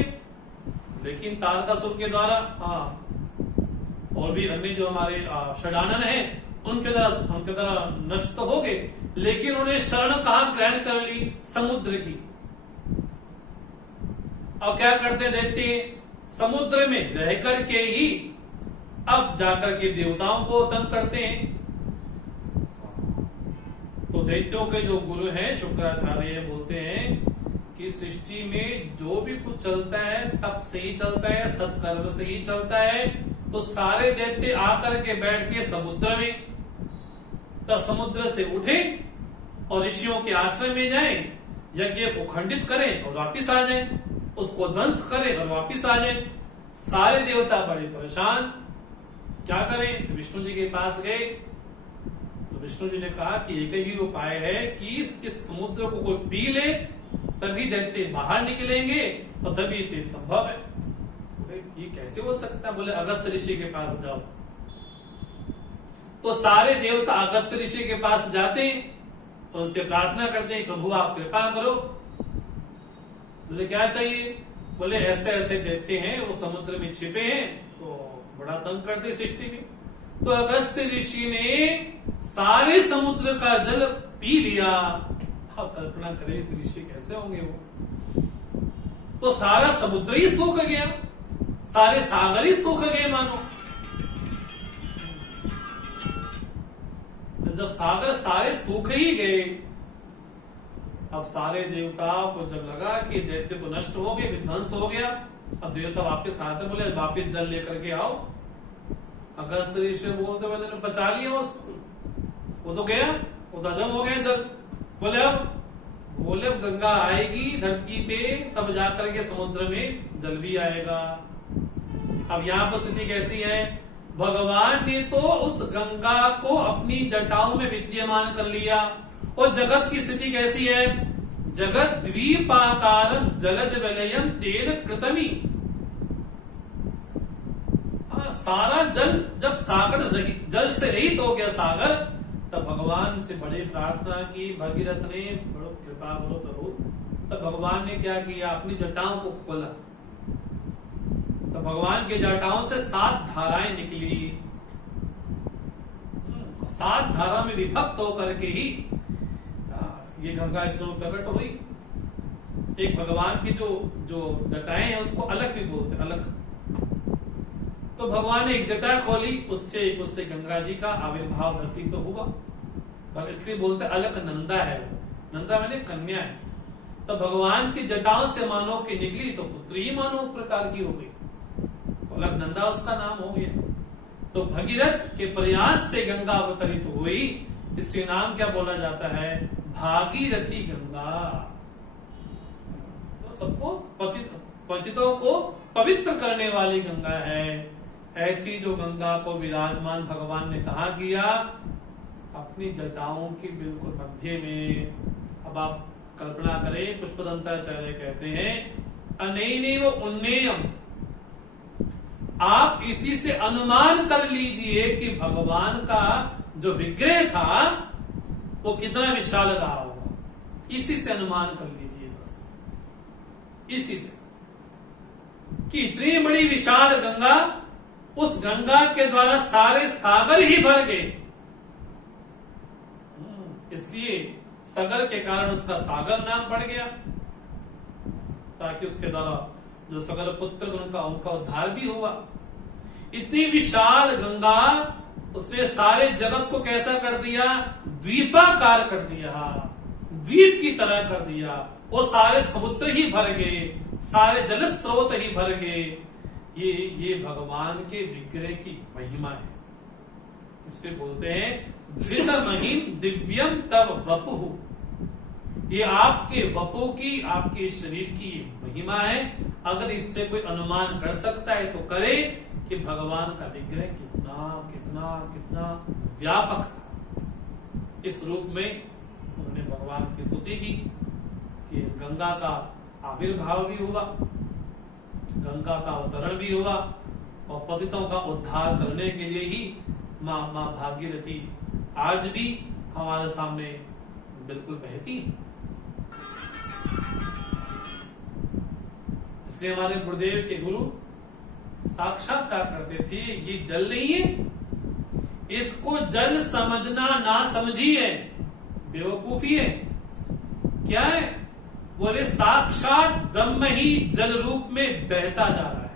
लेकिन तारकासुर के द्वारा और भी अन्य जो हमारे षडानन है उनके द्वारा नष्ट तो हो गए, लेकिन उन्हें शरण कहां ग्रहण कर ली? समुद्र की। अब क्या करते देते? समुद्र में रह करके ही अब जाकर के देवताओं को तंग करते हैं। तो दैत्यों के जो गुरु हैं शुक्राचार्य बोलते हैं कि सृष्टि में जो भी कुछ चलता है तप से ही चलता है, सत्कर्म से ही चलता है। तो सारे दैत्य आकर के बैठ के समुद्र में, तो समुद्र से उठे और ऋषियों के आश्रम में जाएं, यज्ञ को खंडित करें और वापिस आ जाएं, उसको ध्वंस करें और वापिस आ जाएं। सारे देवता बड़े परेशान, क्या करें? तो विष्णु जी के पास गए। तो विष्णु जी ने कहा कि एक ही उपाय है कि इस समुद्र को कोई पी ले, तभी दैत्य बाहर निकलेंगे और तभी ये संभव है। ये कैसे हो सकता है? बोले अगस्त ऋषि के पास जाओ। तो सारे देवता अगस्त ऋषि के पास जाते हैं, उनसे प्रार्थना करते हैं, प्रभु आप कृपा करो। बोले क्या चाहिए? बोले ऐसे ऐसे दैत्य हैं, वो समुद्र में छिपे हैं, तो बड़ा तंग करते सृष्टि में। तो अगस्त ऋषि ने सारे समुद्र का जल पी लिया। आप कल्पना करें ऋषि कैसे होंगे वो। तो सारा समुद्र ही सूख गया, सारे सागर ही सूख गए मानो। जब सागर सारे सूख ही गए, अब सारे देवताओं को जब लगा कि दैत्य तो नष्ट हो गए, विध्वंस हो गया, अब देवता वापस आते, बोले वापस जल लेकर के आओ। अगस्त ऋषि बोलते मैंने बचा लिया उसको, वो तो गया, वो तो हजम हो गया जल। बोले अब गंगा आएगी धरती पे, तब जाकर के समुद्र में जल भी आएगा। अब यहाँ पर स्थिति कैसी है? भगवान ने तो उस गंगा को अपनी जटाओं में विद्यमान कर लिया। और जगत की स्थिति कैसी है? जगत द्वीपाकारम जलद वलयम तेन कृतमी। सारा जल जब सागर जल से रहित हो गया सागर, तब भगवान से बड़े प्रार्थना की भगीरथ ने, बड़ो कृपा करो प्रभु। तब भगवान ने क्या किया? अपनी जटाओं को खोला। तो भगवान के जटाओं से 7 धाराएं निकली। 7 धारा में विभक्त होकर के ही ये गंगा स्रोत प्रकट हुई। एक भगवान की जो जटाएं हैं उसको अलग भी बोलते हैं, अलग। तो भगवान ने एक जटा खोली, उससे गंगा जी का आविर्भाव धरती पर हुआ। इसलिए बोलते अलग नंदा है, नंदा मैंने कन्या है। तो भगवान की जटाओं से मानव की निकली तो पुत्री ही मानव प्रकार की हो गई, अलग नंदा उसका नाम हो गया। तो भगीरथ के प्रयास से गंगा अवतरित हुई, इससे नाम क्या बोला जाता है? भागीरथी गंगा। तो सबको पतितों को पवित्र करने वाली गंगा है। ऐसी जो गंगा को विराजमान भगवान ने कहा किया? अपनी जटाओं की बिल्कुल मध्य में। अब आप कल्पना करें, पुष्पदंताचार्य कहते हैं अनैनेव उन्नेयम। आप इसी से अनुमान कर लीजिए कि भगवान का जो विग्रह था वो कितना विशाल रहा होगा। इसी से अनुमान कर लीजिए, बस इसी से, कि इतनी बड़ी विशाल गंगा, उस गंगा के द्वारा सारे सागर ही भर गए। इसलिए सागर के कारण उसका सागर नाम पड़ गया, ताकि उसके द्वारा जो सागर पुत्र उनका उद्धार भी हुआ। इतनी विशाल गंगा, उसने सारे जगत को कैसा कर दिया? द्वीपाकार कर दिया, द्वीप की तरह कर दिया। वो सारे समुद्र ही भर गए, सारे जल स्रोत ही भर गए। ये भगवान के विग्रह की महिमा है। इससे बोलते हैं धृत महिम दिव्यम तब वपु। ये आपके वपु की, आपके शरीर की महिमा है। अगर इससे कोई अनुमान कर सकता है तो करे कि भगवान का विग्रह कितना कितना कितना व्यापक था। इस रूप में उन्होंने भगवान की स्तुति की कि गंगा का आविर्भाव भी हुआ, गंगा का अवतरण भी हुआ और पतितों का उद्धार करने के लिए ही माँ भागीरथी आज भी हमारे सामने बिल्कुल बहती। इसलिए हमारे गुरुदेव के गुरु साक्षात क्या करते थे, ये जल नहीं है, इसको जल समझना ना समझिए, बेवकूफी है। क्या है? बोले साक्षात ब्रह्म ही जल रूप में बहता जा रहा है,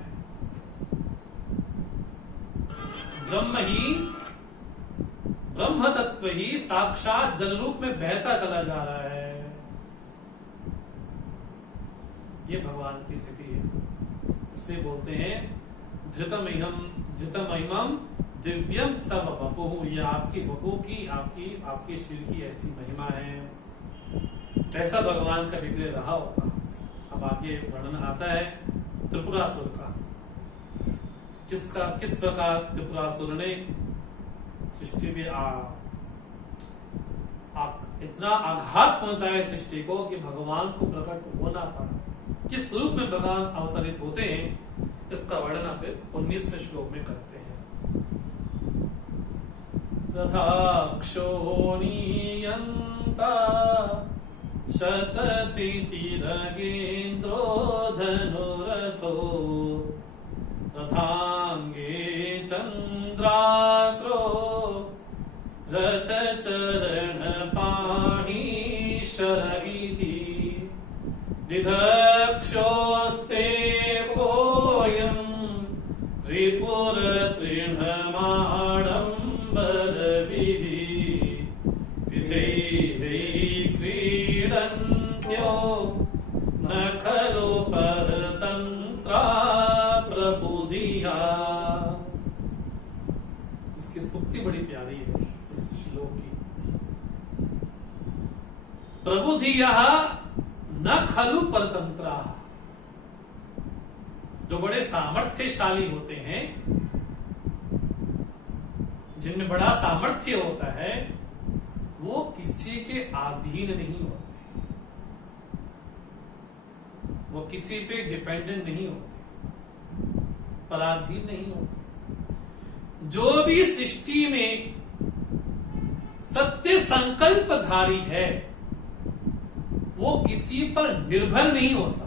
ब्रह्म तत्व ही साक्षात जल रूप में बहता चला जा रहा है। ये भगवान की स्थिति है। इसलिए बोलते हैं धृतमहिमं दिव्यम तव वपुः, ये आपकी वपु की, आपके शरीर की ऐसी महिमा है। कैसा भगवान का विग्रह रहा होगा। अब आगे वर्णन आता है त्रिपुरासुर का। किस प्रकार त्रिपुरासुर ने सृष्टि में इतना आघात पहुंचाया सृष्टि को कि भगवान को प्रकट होना पड़ा। किस रूप में भगवान अवतरित होते हैं, इसका वर्णन आप 19वें श्लोक में करते हैं। तथा क्षोणीयन्ता शतधृतिरगेन्द्रो धनुरथो तथांगे चंद्रात्रो रथचरण पाणि शरइति दिदक्षोस्ते कोऽयं त्रिपुर तृणमाडम्बर विधि विधैः क्रीडन्त्यो न खलु परतन्त्रा प्रबुधिया। इसकी सुक्ति बड़ी प्यारी है इस श्लोक की। प्रबुधिया न खलु परतंत्रा, जो बड़े सामर्थ्यशाली होते हैं, जिनमें बड़ा सामर्थ्य होता है, वो किसी के अधीन नहीं होते, वो किसी पे डिपेंडेंट नहीं होते, पराधीन नहीं होते। जो भी सृष्टि में सत्य संकल्पधारी है, वो किसी पर निर्भर नहीं होता।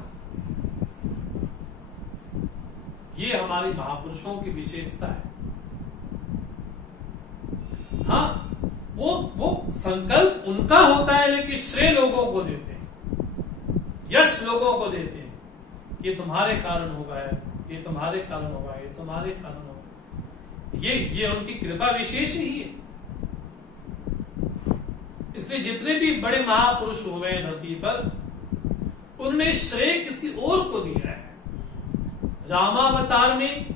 ये हमारे महापुरुषों की विशेषता है। हाँ, वो संकल्प उनका होता है, लेकिन श्रेय लोगों को देते हैं, यश लोगों को देते हैं। ये तुम्हारे कारण होगा, ये तुम्हारे कारण होगा, ये तुम्हारे कारण होगा। ये उनकी कृपा विशेष ही है। इसलिए जितने भी बड़े महापुरुष हुए धरती पर, उन्होंने श्रेय किसी और को दिया है। रामावतार में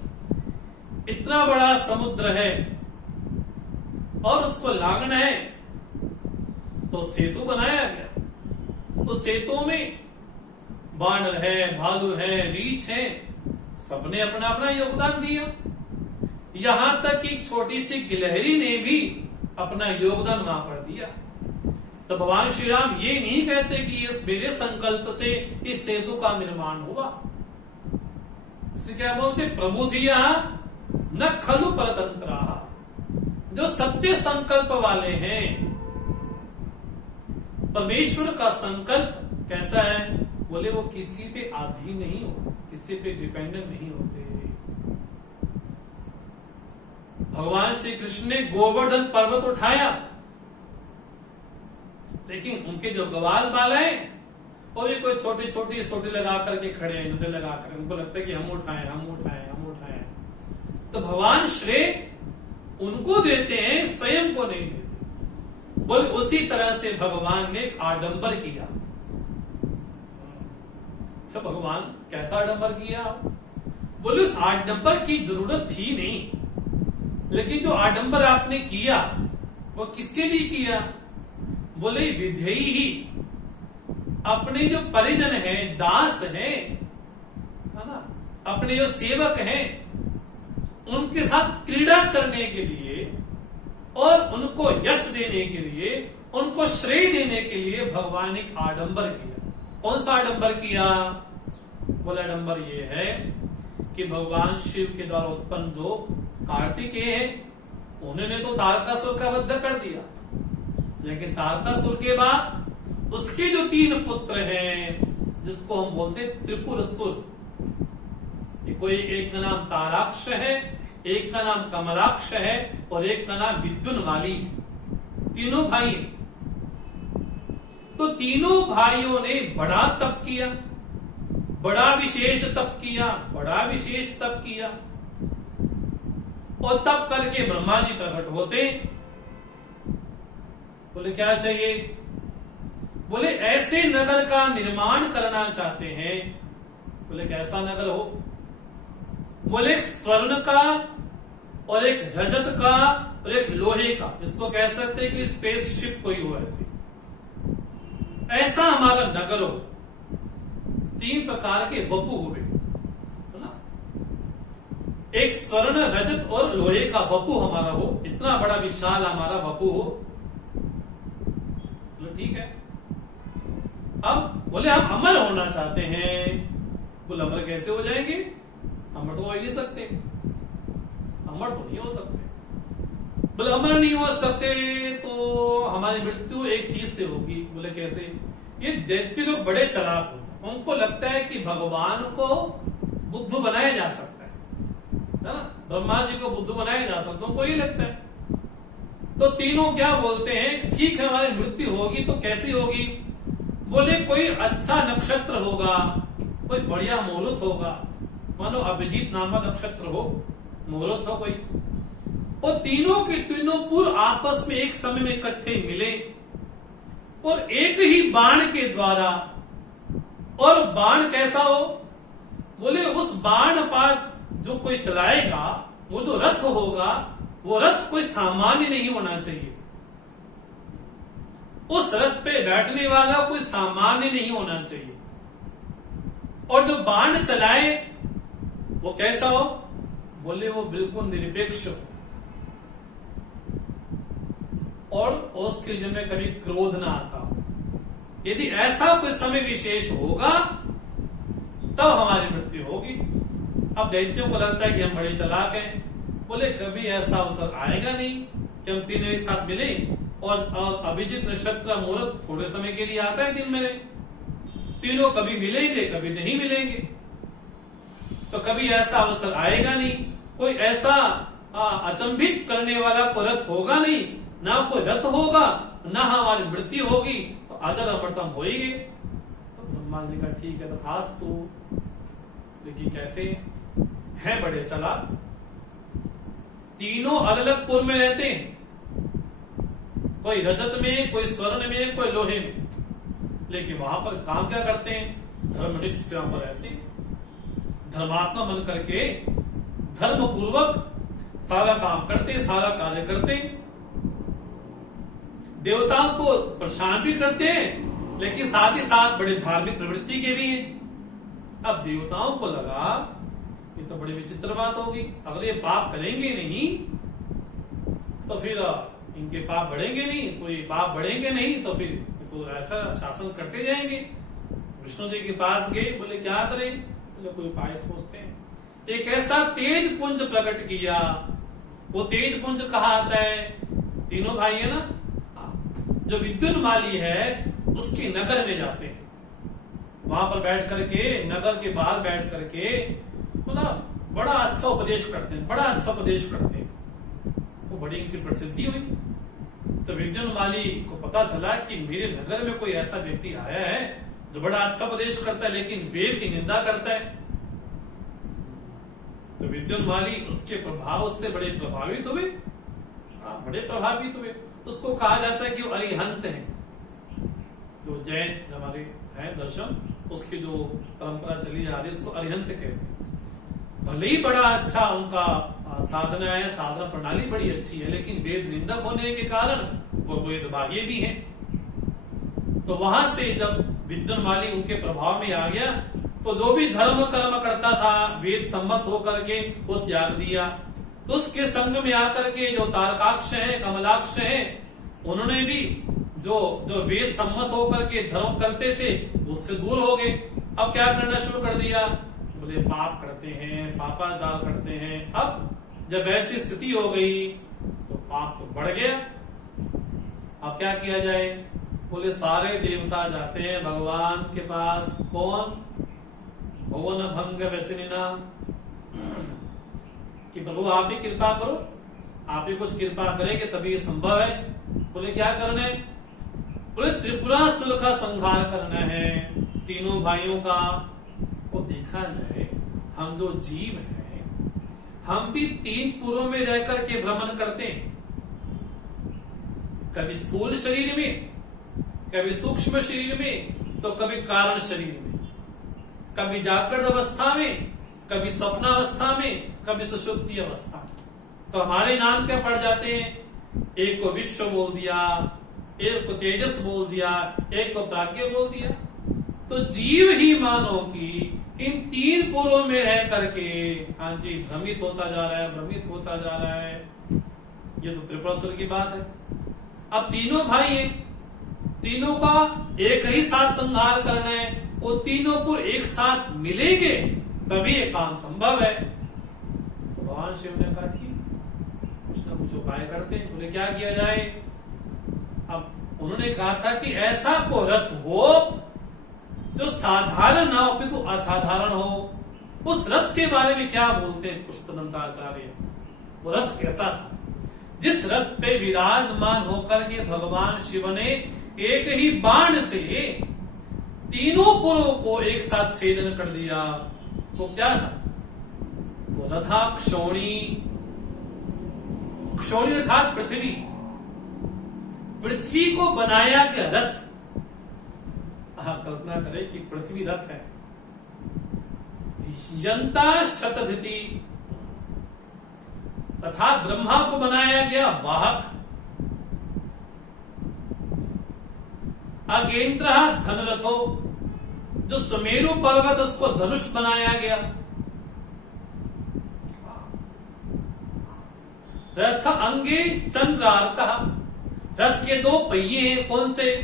इतना बड़ा समुद्र है और उसको लांघना है, तो सेतु बनाया गया। उस सेतु में बानर है, भालू है, रीछ है, सबने अपना अपना योगदान दिया। यहां तक कि छोटी सी गिलहरी ने भी अपना योगदान वहां पर दिया। तो भगवान श्री राम ये नहीं कहते कि इस मेरे संकल्प से इस सेतु का निर्माण हुआ। इससे क्या बोलते, प्रबुधिया न खलु परतंत्रा, जो सत्य संकल्प वाले हैं। परमेश्वर का संकल्प कैसा है, बोले वो किसी पे अधीन नहीं होते, किसी पे डिपेंडेंट नहीं होते। भगवान श्री कृष्ण ने गोवर्धन पर्वत उठाया, लेकिन उनके जो ग्वाल बाल हैं, वो भी कोई छोटी छोटी सोटी लगा करके खड़े हैं, डंडे लगा कर। उनको लगता है कि हम उठाएं, हम उठाएं, हम उठाएं। तो भगवान श्रेय उनको देते हैं, स्वयं को नहीं देते। बोले उसी तरह से भगवान ने आडंबर किया। तो भगवान कैसा आडंबर किया? बोले उस आडंबर की जरूरत थी नहीं, लेकिन जो आडंबर आपने किया वो किसके लिए किया? बोले विधेयी ही, अपने जो परिजन हैं, दास हैं, है ना, अपने जो सेवक हैं, उनके साथ क्रीड़ा करने के लिए और उनको यश देने के लिए उनको श्रेय देने के लिए भगवान ने एक आडंबर किया। कौन सा आडंबर किया? बोला आडंबर ये है कि भगवान शिव के द्वारा उत्पन्न जो कार्तिकेय है, उन्होंने तो तारकासुर का वध कर दिया, लेकिन तारकासुर के बाद उसके जो 3 पुत्र हैं, जिसको हम बोलते हैं त्रिपुरसुर, कोई एक का नाम ताराक्ष है, एक का नाम कमलाक्ष है और एक का नाम विद्युन्माली है। तीनों भाई हैं। तो तीनों भाइयों ने बड़ा तप किया, बड़ा विशेष तप किया, बड़ा विशेष तप किया, और तप करके ब्रह्मा जी प्रकट होते। बोले क्या चाहिए? बोले ऐसे नगर का निर्माण करना चाहते हैं। बोले कैसा नगर हो? बोले एक स्वर्ण का और एक रजत का और एक लोहे का, इसको कह सकते हैं कि स्पेसशिप कोई हो ऐसी, ऐसा हमारा नगर हो। 3 प्रकार के वपु हुए, है ना? एक स्वर्ण, रजत और लोहे का वपु हमारा हो, इतना बड़ा विशाल हमारा वपु हो। ठीक है। अब बोले हम अमर होना चाहते हैं। बोले अमर कैसे हो जाएंगे? अमर तो हो ही नहीं सकते, अमर तो नहीं हो सकते। बोले अमर नहीं हो सकते तो हमारी मृत्यु एक चीज से होगी। बोले कैसे? ये दैत्य लोग बड़े चालाक होते हैं, उनको लगता है कि भगवान को बुद्धू बनाया जा सकता है ना? ब्रह्मा जी को बुद्धू बनाया जा सकता है, उनको ये लगता है। तो तीनों क्या बोलते हैं, ठीक है हमारी मृत्यु होगी तो कैसी होगी? बोले कोई अच्छा नक्षत्र होगा, कोई बढ़िया मुहूर्त होगा, मानो अभिजीत नामा नक्षत्र हो, मुहूर्त हो कोई, और तीनों के तीनों पूर्व आपस में एक समय में इकट्ठे मिले और एक ही बाण के द्वारा, और बाण कैसा हो? बोले उस बाण पर जो कोई चलाएगा, वो जो रथ होगा, वो रथ कोई सामान्य नहीं होना चाहिए। उस रथ पे बैठने वाला कोई सामान्य नहीं होना चाहिए, और जो बाण चलाए वो कैसा हो? बोले वो बिल्कुल निरपेक्ष हो, और उसके जीवन में कभी क्रोध ना आता हो। यदि ऐसा कोई समय विशेष होगा तब हमारी मृत्यु होगी। अब दैत्यों को लगता है कि हम बड़े चालाक हैं। बोले कभी ऐसा अवसर आएगा नहीं कि हम तीनों एक साथ मिले, और अभिजीत नक्षत्र मुहूर्त थोड़े समय के लिए आता है दिन में, तीनों कभी मिलेंगे कभी नहीं मिलेंगे, तो कभी ऐसा अवसर आएगा नहीं। कोई ऐसा अचंभित करने वाला कोई रथ होगा नहीं, ना कोई रथ होगा, ना हमारी मृत्यु होगी, तो अजर अमृतम होएंगे। तो ब्रह्मा जी का ठीक है तथास्तु। लेकिन कैसे है? बड़े चालाक, तीनों अलग अलग पुर में रहते हैं, कोई रजत में, कोई स्वर्ण में, कोई लोहे में, लेकिन वहां पर काम क्या करते हैं? धर्मनिष्ठ से वहां पर रहते हैं, धर्मात्मा बन करके धर्म पूर्वक सारा काम करते, सारा कार्य करते, देवताओं को परेशान भी करते हैं, लेकिन साथ ही साथ बड़े धार्मिक प्रवृत्ति के भी हैं। अब देवताओं को लगा ये तो बड़ी विचित्र बात होगी, अगर ये पाप करेंगे नहीं तो फिर इनके पाप बढ़ेंगे नहीं, तो ये पाप बढ़ेंगे नहीं तो फिर तो ऐसा शासन करते जाएंगे। विष्णु जी के पास गए, बोले क्या करें? बोले कोई उपाय सोचते हैं। एक ऐसा तेज पुंज प्रकट किया। वो तेज पुंज कहाँ आता है? तीनों भाई है ना, जो विद्युन्माली है उसके नगर में जाते हैं, वहां पर बैठ करके, नगर के बाहर बैठ करके मतलब बड़ा अच्छा उपदेश करते हैं, बड़ा अच्छा उपदेश करते हैं, तो बड़ी इनकी प्रसिद्धि हुई। तो विद्युन्माली को पता चला कि मेरे नगर में कोई ऐसा व्यक्ति आया है जो बड़ा अच्छा उपदेश करता है लेकिन वेद की निंदा करता है। तो विद्युन्माली उसके प्रभाव से बड़े प्रभावित हुए, बड़े प्रभावित हुए। उसको कहा जाता है कि वो अरिहंत है, जो जैन हमारे है दर्शन, उसकी जो परंपरा चली आ रही है उसको अरिहंत कहते हैं। भले ही बड़ा अच्छा उनका साधना है, साधना प्रणाली बड़ी अच्छी है, लेकिन वेद निंदक होने के कारण वो वेद बाह्य भी है। तो वहां से जब विद्युन्माली उनके प्रभाव में आ गया, तो जो भी धर्म कर्म करता था वेद सम्मत होकर के वो त्याग दिया। तो उसके संग में आकर के जो तारकाक्ष है, कमलाक्ष है, उन्होंने भी जो जो वेद सम्मत होकर के धर्म करते थे उससे दूर हो गए। अब क्या करना शुरू कर दिया, बोले पाप करते हैं, पापाचार करते हैं। अब जब ऐसी स्थिति हो गई तो पाप तो बढ़ गया। अब क्या किया जाए, बोले सारे देवता जाते हैं भगवान के पास। कौन, भवन भंग व्यसनिना, कि प्रभु आप ही कृपा करो, आप ही कुछ कृपा करेंगे तभी ये संभव है। बोले क्या करना है, बोले त्रिपुरासुर का संहार करना है, तीनों भाइयों का। वो देखा जाए हम जो जीव हैं, हम भी तीन पुरों में रह करके भ्रमण करते हैं, कभी स्थूल शरीर में, कभी सूक्ष्म शरीर में, तो कभी कारण शरीर में, कभी जागृत अवस्था में, कभी स्वप्नावस्था में, कभी सुषुप्ति अवस्था में। तो हमारे नाम क्या पड़ जाते हैं, एक को विश्व बोल दिया, एक को तेजस बोल दिया, एक को प्राज्ञ बोल दिया। तो जीव ही मानो कि इन तीन पुरों में रह करके हाँ जी भ्रमित होता जा रहा है, भ्रमित होता जा रहा है। ये तो त्रिपुरासुर की बात है। अब तीनों भाई हैं, तीनों का एक ही साथ संहार करना है, वो तीनों पुर एक साथ मिलेंगे तभी ये काम संभव है। तो भगवान शिव ने कहा ठीक, कुछ ना कुछ उपाय करते हैं। बोले क्या किया जाए। अब उन्होंने कहा था कि ऐसा को रथ हो जो साधारण ना हो तो असाधारण हो। उस रथ के बारे में क्या बोलते हैं पुष्पदंताचार्य, वो रथ कैसा था, जिस रथ पे विराजमान होकर के भगवान शिव ने एक ही बाण से तीनों पुरों को एक साथ छेदन कर दिया। वो क्या था, वो रथा क्षोणी, क्षोणी अर्थात पृथ्वी, पृथ्वी को बनाया गया रथ। आप कल्पना करें कि पृथ्वी रथ है। यंता शतधिति अर्थात ब्रह्मा को बनाया गया वाहक। अगेंद्र धनरथो, जो सुमेरु पर्वत उसको धनुष बनाया गया। रथ अंगे चंद्रार्क, रथ के दो पहिए हैं, कौन से,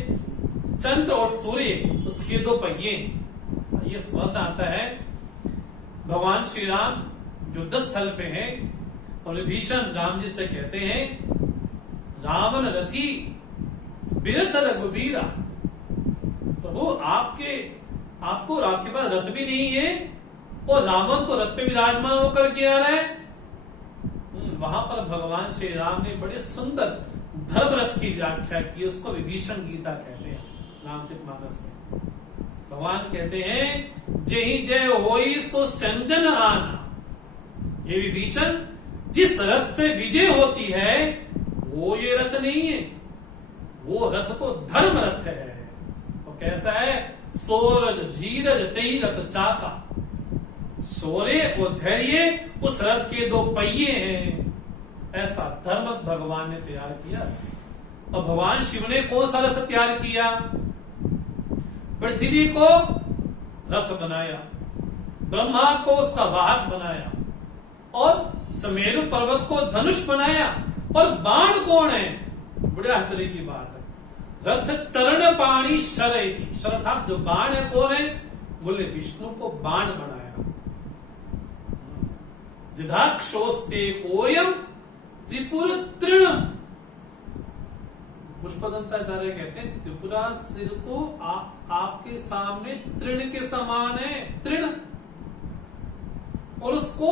चंद्र और सूर्य, उसके दो पहिए। ये स्मरण आता है भगवान श्री राम युद्ध स्थल पे हैं और विभीषण राम जी से कहते हैं रावण रथी बिरथ रघुबीरा, प्रभु आपको आपके पास रथ भी नहीं है और रावण तो रथ पे विराजमान होकर के आ रहा है। वहां पर भगवान श्री राम ने बड़े सुंदर धर्म रथ की व्याख्या की, उसको विभीषण गीता कहते हैं रामचरितमानस में। भगवान कहते हैं जय जय होई सो संजन आना। ये विभीषण जिस रथ से विजय होती है वो ये रथ नहीं है, वो रथ तो धर्म रथ है। तो कैसा है, सोरज धीरज तेई रथ चाका, शौर्य और धैर्य उस रथ के दो पहिए हैं। ऐसा धर्म भगवान ने तैयार किया। और भगवान शिव ने कौन सा रथ तैयार किया, पृथ्वी को रथ बनाया, ब्रह्मा को उसका वाहक बनाया और सुमेरु पर्वत को धनुष बनाया। और बाण कौन है, बड़े आश्चर्य की बात है, रथ चरण पाणी शरयति, शरथात जो बाण है कौन है, बोले विष्णु को बाण बनाया। दिधाक्षोस्ते कोयम त्रिपुर तृणम, पुष्पदंताचार्य कहते हैं त्रिपुरा सिर तो आपके सामने तृण के समान है, तृण। और उसको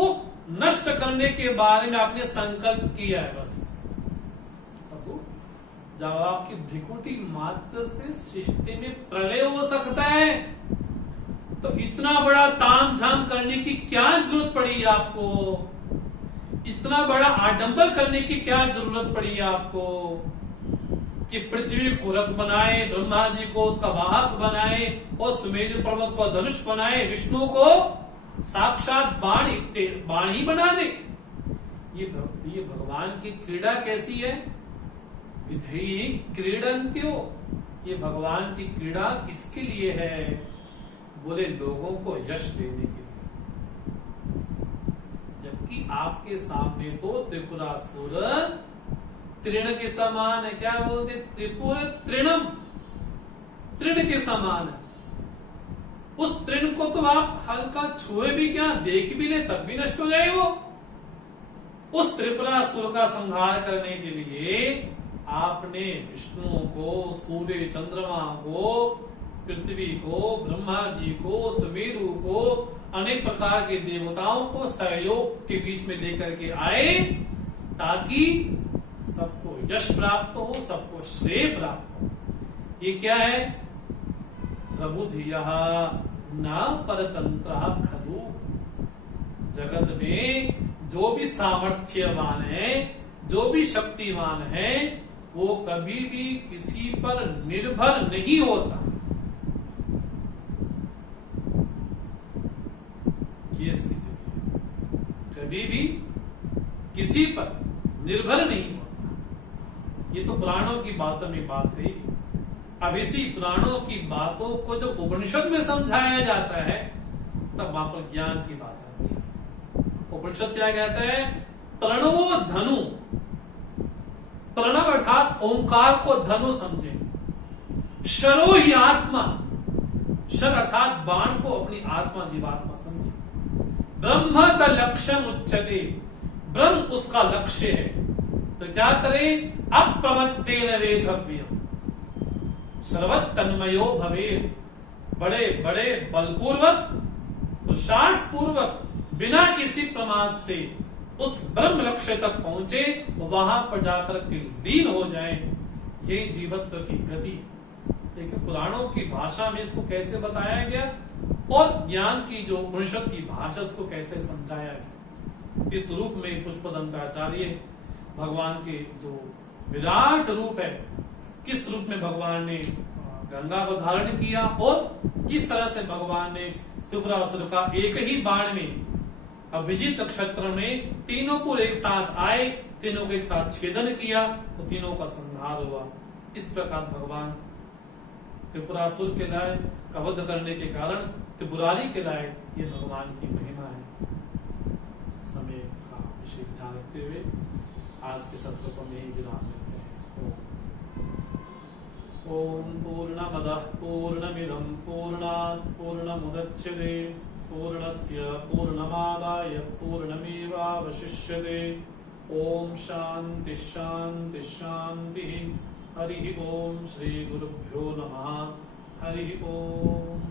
नष्ट करने के बारे में आपने संकल्प किया है बस। जब आपकी भ्रिकुटी मात्र से सृष्टि में प्रलय हो सकता है तो इतना बड़ा ताम झाम करने की क्या जरूरत पड़ी आपको, इतना बड़ा आडंबर करने की क्या जरूरत पड़ी आपको कि पृथ्वी को रथ बनाए, ब्रह्मा जी को उसका वाहक बनाए और सुमेरु पर्वत को धनुष बनाए, विष्णु को साक्षात बाण ही बना दे। ये भगवान की क्रीड़ा कैसी है, विधि क्रीडन्त्यो, ये भगवान की क्रीड़ा किसके लिए है, बोले लोगों को यश देने के लिए। जबकि आपके सामने तो त्रिपुरासुर तृण के समान है। क्या बोलते? त्रिपुर तृणम, तृण के समान है। उस तृण को तो आप हल्का छुए भी क्या, देख भी ले तब भी नष्ट हो जाए वो। उस त्रिपुरासुर का संहार करने के लिए आपने विष्णु को, सूर्य चंद्रमा को, पृथ्वी को, ब्रह्मा जी को, सुमेरु को, अनेक प्रकार के देवताओं को सहयोग के बीच में लेकर के आए, ताकि सबको यश प्राप्त हो, सबको श्रेय प्राप्त हो। ये क्या है? प्रबुधिया न परतंत्र खलु। जगत में जो भी सामर्थ्यवान है, जो भी शक्तिमान है, वो कभी भी किसी पर निर्भर नहीं होता। ये इसकी स्थिति है, कभी भी किसी पर निर्भर नहीं होता। ये तो प्राणों की बातों में बात कही। अब इसी प्राणों की बातों को जब उपनिषद में समझाया जाता है, तब वहां पर ज्ञान की बात आती है। उपनिषद क्या कहता है? प्रणवो धनु। प्रणव अर्थात ओंकार को धनु समझे। शरो ही आत्मा, शर अर्थात बाण को अपनी आत्मा जीवात्मा समझे। ब्रह्म द लक्ष्यम उच्चते, ब्रह्म उसका लक्ष्य है। तो क्या करे? अप्रमत्तेन वेधव्यम सर्वतन्मयो भवे। बड़े बड़े बलपूर्वक, पुरुषार्थ पूर्वक, बिना किसी प्रमाद से उस ब्रह्म लक्ष्य तक पहुंचे, वहां पर जाकर के लीन हो जाए। ये जीवत्व की गति। लेकिन पुराणों की भाषा में इसको कैसे बताया गया, और ज्ञान की जो उपनिषद की भाषा उसको कैसे समझाया गया। इस रूप में पुष्पदंताचार्य भगवान के जो विराट रूप है, किस रूप में भगवान ने गंगा को धारण किया, और किस तरह से भगवान ने त्रिपुरासुर का एक ही बाण में, अभिजीत नक्षत्र में तीनों को एक साथ आए, तीनों को एक साथ छेदन किया, तो तीनों का संहार हुआ। इस प्रकार भगवान त्रिपुरासुर के लाए का वध करने के कारण त्रिपुरारी के लाए, ये भगवान की महिमा है। समय का विशेष ध्यान रखते हुए आज के सत्र को में ही विराम देते हैं। ओम पूर्णमदः पूर्णमिदं पूर्णात् पूर्णमुदच्यते पूर्णस्य पूर्णमादाय पूर्णमेवावशिष्यते। ओम शांति शांति शांति। हरि ओम। श्री गुरुभ्यो नमः। हरि ओम।